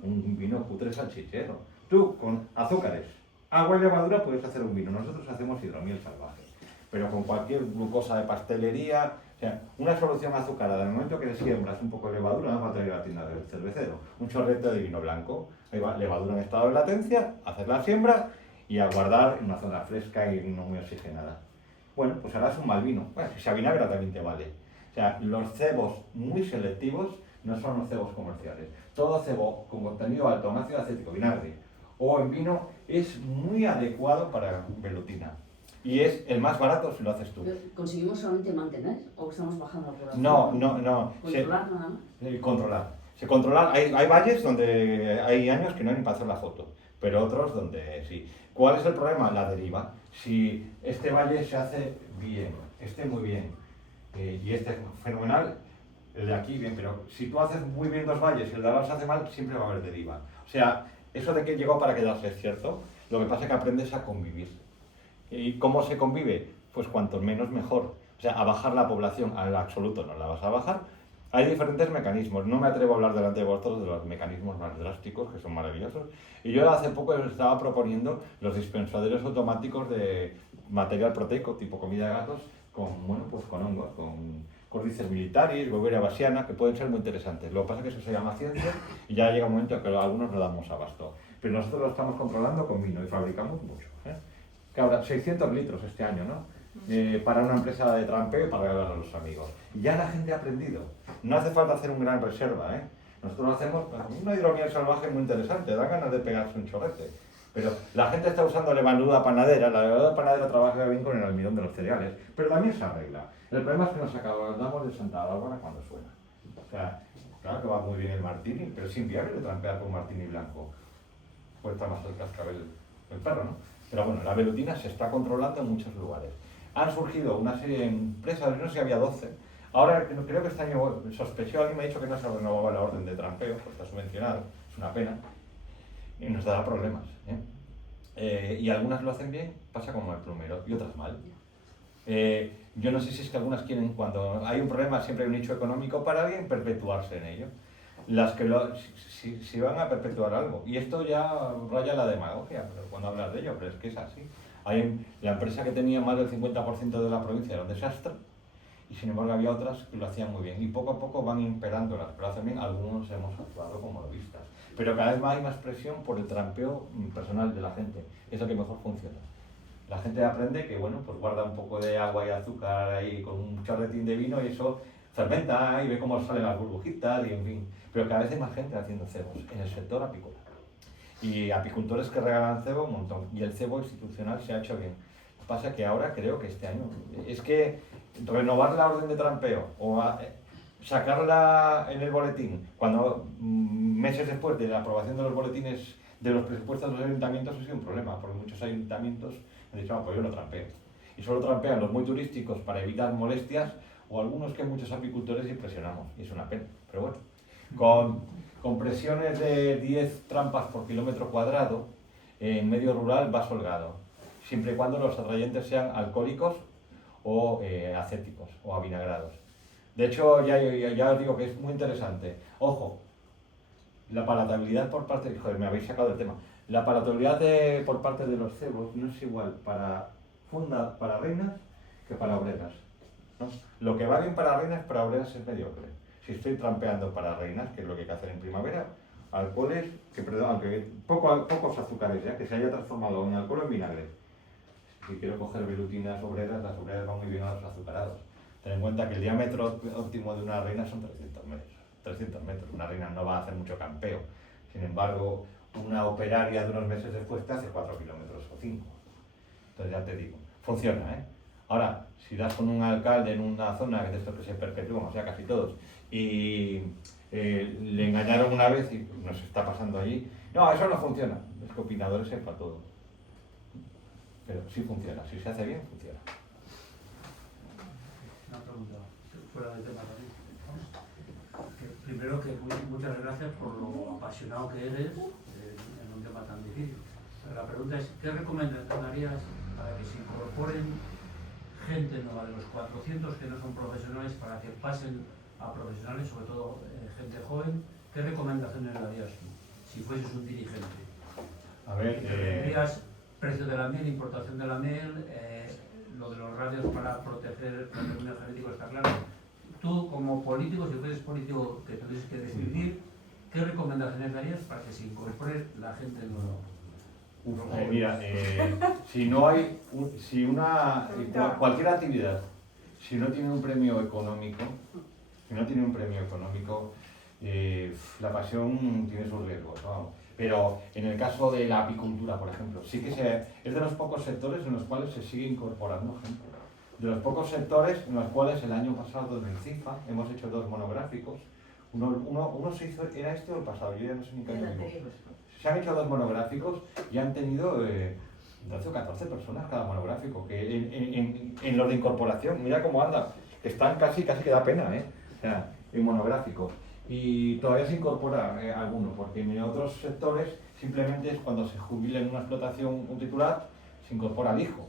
Un vino cutre salchichero. Tú, con azúcares, agua y levadura, puedes hacer un vino. Nosotros hacemos hidromiel salvaje. Pero con cualquier glucosa de pastelería, o sea, una solución azucarada. En el momento que le siembras un poco de levadura, no falta ir a la tienda del cervecero. Un chorrete de vino blanco. Ahí va, levadura en estado de latencia, hacer la siembra y a guardar en una zona fresca y no muy oxigenada. Bueno, pues harás un mal vino. Bueno, si se avinagra también te vale. O sea, los cebos muy selectivos no son los cebos comerciales. Todo cebo con contenido alto en ácido acético, vinagre o en vino es muy adecuado para velutina. Y es el más barato si lo haces tú. ¿Conseguimos solamente mantener o estamos bajando la población? No. ¿Controlar nada más? Controlar. Se controla. Hay valles donde hay años que no hay ni para hacer la foto, pero otros donde sí. ¿Cuál es el problema? La deriva. Si este valle se hace bien, muy bien, y este fenomenal, el de aquí bien, pero si tú haces muy bien dos valles y el de ahora se hace mal, siempre va a haber deriva. O sea, eso de que llegó para quedarse es cierto, lo que pasa es que aprendes a convivir. ¿Y cómo se convive? Pues cuanto menos mejor. O sea, a bajar la población al absoluto no la vas a bajar. Hay diferentes mecanismos. No me atrevo a hablar delante de vosotros de los mecanismos más drásticos, que son maravillosos. Y yo hace poco estaba proponiendo los dispensadores automáticos de material proteico, tipo comida de gatos, con, bueno, pues con hongos, con Cordyceps militaris, Beauveria bassiana, que pueden ser muy interesantes. Lo que pasa es que eso se llama ciencia y ya llega un momento en que algunos no damos abasto. Pero nosotros lo estamos controlando con vino y fabricamos mucho. Que ahora 600 litros este año, ¿no? Para una empresa de trampeo y para regalar a los amigos. Y ya la gente ha aprendido. No hace falta hacer un gran reserva, ¿eh? Nosotros lo hacemos con una hidromiel salvaje muy interesante, da ganas de pegarse un chorrete. Pero la gente está usando levadura panadera, la levadura panadera trabaja bien con el almidón de los cereales, pero también se arregla. El problema es que nos acordamos de Santa Bárbara cuando suena. O sea, claro que va muy bien el martini, pero es inviable trampear con martini blanco. Cuesta más el cascabel el perro, ¿no? Pero bueno, la velutina se está controlando en muchos lugares. Han surgido una serie de empresas, no sé si había 12. Ahora creo que este año sospechó, alguien me ha dicho que no se renovaba la orden de trampeo, porque está subvencionado, es una pena, y nos dará problemas. Y algunas lo hacen bien, pasa como el plumero, y otras mal. Yo no sé si es que algunas quieren, cuando hay un problema, siempre hay un nicho económico para alguien, perpetuarse en ello. Las que si van a perpetuar algo. Y esto ya raya la demagogia, pero cuando hablas de ello, pero es que es así. La empresa que tenía más del 50% de la provincia era un desastre, y sin embargo había otras que lo hacían muy bien. Y poco a poco van imperándolas, pero hacen bien, algunos hemos actuado como lobistas. Pero cada vez más hay más presión por el trampeo personal de la gente, es lo que mejor funciona. La gente aprende que, bueno, pues guarda un poco de agua y azúcar ahí con un chorretín de vino y eso fermenta y ve cómo salen las burbujitas y en fin. Pero cada vez hay más gente haciendo cebos en el sector apícola. Y apicultores que regalan cebo un montón. Y el cebo institucional se ha hecho bien. Lo que pasa es que ahora creo que este año es que renovar la orden de trampeo o sacarla en el boletín cuando meses después de la aprobación de los boletines de los presupuestos de los ayuntamientos ha sido un problema, porque muchos ayuntamientos han dicho, pues yo no trampeo. Y solo trampean los muy turísticos para evitar molestias o algunos que muchos apicultores impresionamos. Y es una pena, pero bueno. Con presiones de 10 trampas por kilómetro cuadrado, en medio rural va holgado, siempre y cuando los atrayentes sean alcohólicos o acéticos o avinagrados. De hecho, ya os digo que es muy interesante. Ojo, la palatabilidad por parte... Joder, me habéis sacado del tema. La palatabilidad por parte de los cebos no es igual para reinas que para obreras, ¿no? Lo que va bien para reinas, para obreras es mediocre. Si estoy trampeando para reinas, que es lo que hay que hacer en primavera, alcoholes, aunque pocos azúcares, ¿ya? Que se haya transformado en alcohol o en vinagre. Si quiero coger velutinas obreras, las obreras van muy bien a los azucarados. Ten en cuenta que el diámetro óptimo de una reina son 300 metros. 300 metros. Una reina no va a hacer mucho campeo. Sin embargo, una operaria de unos meses después te hace 4 kilómetros o 5. Entonces ya te digo, funciona, ¿eh? Ahora, si das con un alcalde en una zona de estos que se perpetúan, o sea, casi todos, y le engañaron una vez y nos está pasando allí, no, eso no funciona. Es que opinadores es para todo. Pero sí funciona, si se hace bien, funciona. Una pregunta fuera de tema también. Primero que muchas gracias por lo apasionado que eres en un tema tan difícil. La pregunta es, ¿qué recomendaciones darías para que se incorporen gente nueva de los 400 que no son profesionales para que pasen a profesionales, sobre todo gente joven? ¿Qué recomendaciones darías tú si fueses un dirigente? A ver, ¿Tendrías precio de la miel, importación de la miel, lo de los radios para proteger el patrimonio genético está claro? Tú, como político, si fueres político que tuvieses que decidir, ¿qué recomendaciones darías para que se incorpore la gente nueva? Mira, cualquier actividad, si no tiene un premio económico, la pasión tiene sus riesgos, vamos. Pero en el caso de la apicultura, por ejemplo, sí que es de los pocos sectores en los cuales se sigue incorporando gente. De los pocos sectores en los cuales el año pasado en el CIFA hemos hecho 2 monográficos. Uno se hizo, ¿era este o el pasado? Yo ya no sé ni qué año digo. Se han hecho 2 monográficos y han tenido 12 o 14 personas cada monográfico. Que en los de incorporación, mira cómo anda, están casi que da pena, ¿eh? O sea, en monográfico. Y todavía se incorpora alguno, porque en otros sectores simplemente es cuando se jubila en una explotación un titular, se incorpora al hijo.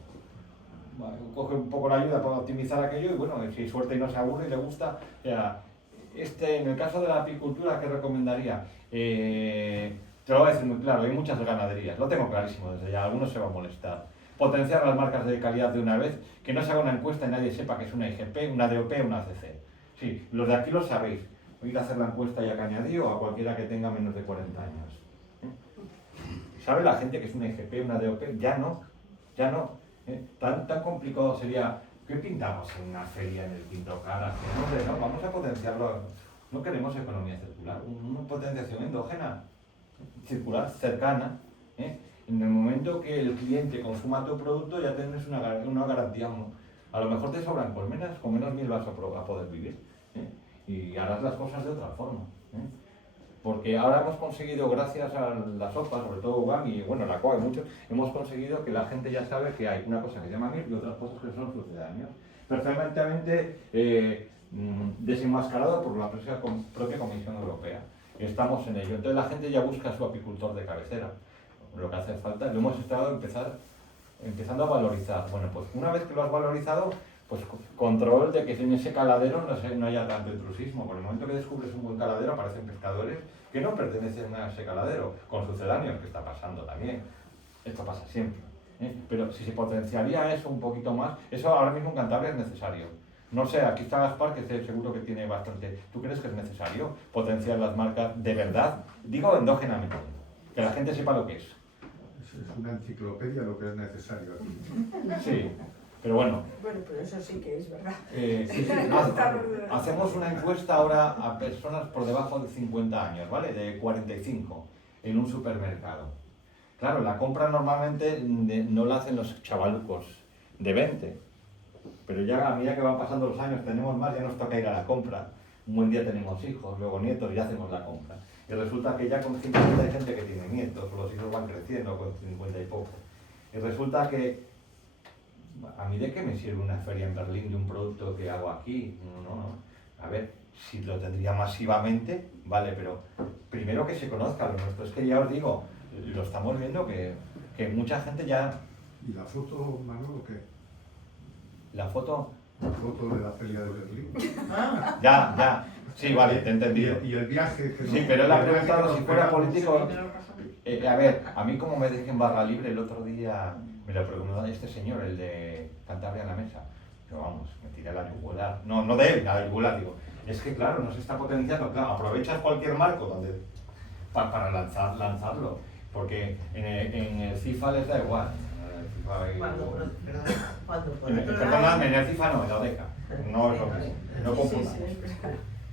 Coge un poco la ayuda para optimizar aquello y bueno, si hay suerte y no se aburre y le gusta. En el caso de la apicultura, ¿qué recomendaría? Te lo voy a decir muy claro, hay muchas ganaderías, lo tengo clarísimo desde ya, algunos se van a molestar. Potenciar las marcas de calidad de una vez, que no se haga una encuesta y nadie sepa que es una IGP, una DOP o una CC. Sí, los de aquí lo sabéis, ir a hacer la encuesta y a Cañadí o a cualquiera que tenga menos de 40 años. ¿Sabe la gente que es una IGP, una DOP? Ya no. Tan complicado sería, ¿qué pintamos en una feria en el Quinto Cara? No, vamos a potenciarlo, no queremos economía circular, una potenciación endógena, circular, cercana. En el momento que el cliente consuma tu producto ya tienes una garantía, a lo mejor te sobran colmenas, con menos miel vas a poder vivir, y harás las cosas de otra forma. Porque ahora hemos conseguido, gracias a la sopa, sobre todo UGAM y bueno, la COA y muchos, hemos conseguido que la gente ya sabe que hay una cosa que se llama miel y otras cosas que son sucedáneos. Perfectamente desenmascarado por la propia Comisión Europea. Estamos en ello. Entonces la gente ya busca a su apicultor de cabecera. Lo que hace falta, lo hemos estado empezando a valorizar. Bueno, pues una vez que lo has valorizado, pues control de que en ese caladero no haya tanto intrusismo. Por el momento que descubres un buen caladero aparecen pescadores que no pertenecen a ese caladero, con sucedáneos, que está pasando también. Esto pasa siempre. Pero si se potenciaría eso un poquito más, eso ahora mismo en Cantabria es necesario. No sé, aquí está Gaspar, que seguro que tiene bastante. ¿Tú crees que es necesario potenciar las marcas de verdad? Digo endógenamente, que la gente sepa lo que es. Es una enciclopedia lo que es necesario aquí. Sí. Pero bueno. Bueno, pero eso sí que es verdad. Hacemos una encuesta ahora a personas por debajo de 50 años, ¿vale? De 45, en un supermercado. Claro, la compra normalmente no la hacen los chavalucos de 20, pero ya a medida que van pasando los años, tenemos más, ya nos toca ir a la compra. Un buen día tenemos hijos, luego nietos, y hacemos la compra. Y resulta que ya con 50 hay gente que tiene nietos, los hijos van creciendo con 50 y poco. Y resulta que ¿a mí de qué me sirve una feria en Berlín de un producto que hago aquí? No. A ver, si lo tendría masivamente, vale, pero primero que se conozca lo nuestro. Es que ya os digo, lo estamos viendo que mucha gente ya... ¿Y la foto, Manolo, qué? ¿La foto? La foto de la feria de Berlín. Ya. Sí, vale, te he entendido. Y el viaje que Sí, pero él ha preguntado si fuera político... a ver, a mí como me dejé en barra libre el otro día... Me lo preguntó este señor, el de Cantabria en la mesa. Pero vamos, me tiré a la yugular. No de él, la yugular, digo. Es que claro, no se está potenciando. Claro, aprovechas cualquier marco para lanzarlo. Porque en el FIFA les da igual. Perdóname, en el FIFA no, en la ODECA. No es lo mismo. No confundamos.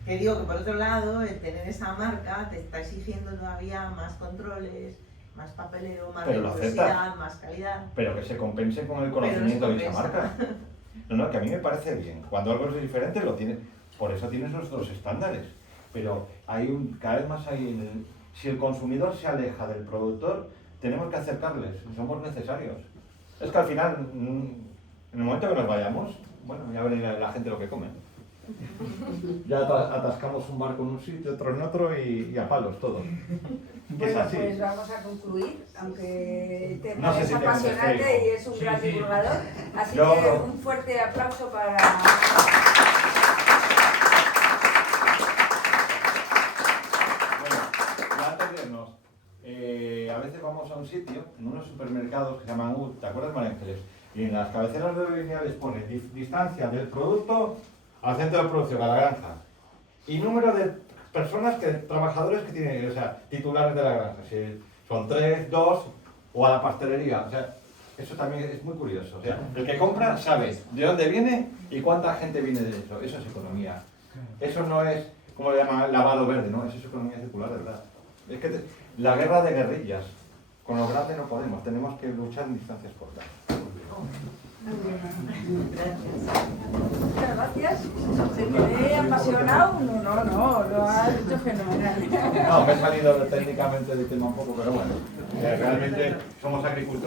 Que digo que por otro lado, el tener esa marca te está exigiendo todavía más controles, más papeleo, más rigurosidad, más calidad. Pero que se compense con el conocimiento de esa marca. No, que a mí me parece bien. Cuando algo es diferente, lo tiene. Por eso tienes los dos estándares. Pero cada vez más hay... Si el consumidor se aleja del productor, tenemos que acercarles, somos necesarios. Es que al final, en el momento que nos vayamos, bueno, ya verá la gente lo que come. Ya atascamos un barco en un sitio, otro en otro y a palos todos. Bueno, pues vamos a concluir, aunque el tema No sé es si tenemos apasionante esférico. y es un gran divulgador. Así Yo- que un fuerte aplauso para... Bueno, ya antes de irnos, a veces vamos a un sitio, en unos supermercados que se llaman UT, ¿te acuerdas, María Ángeles? Y en las cabeceras de los lineales pone distancia del producto al centro de producción, a la granja. Y número de personas, trabajadores que tienen, o sea, titulares de la granja. Si son 3, 2 o a la pastelería. O sea, eso también es muy curioso. O sea, el que compra sabe de dónde viene y cuánta gente viene de eso. Eso es economía. Eso no es, como le llaman, lavado verde, ¿no? Eso es economía circular, de verdad. Es que la guerra de guerrillas, con lo grande no podemos, tenemos que luchar en distancias cortas. Muchas gracias. Se quedé apasionado. No, lo has hecho fenomenal. No, me he salido técnicamente del tema un poco, pero bueno, realmente somos agricultores.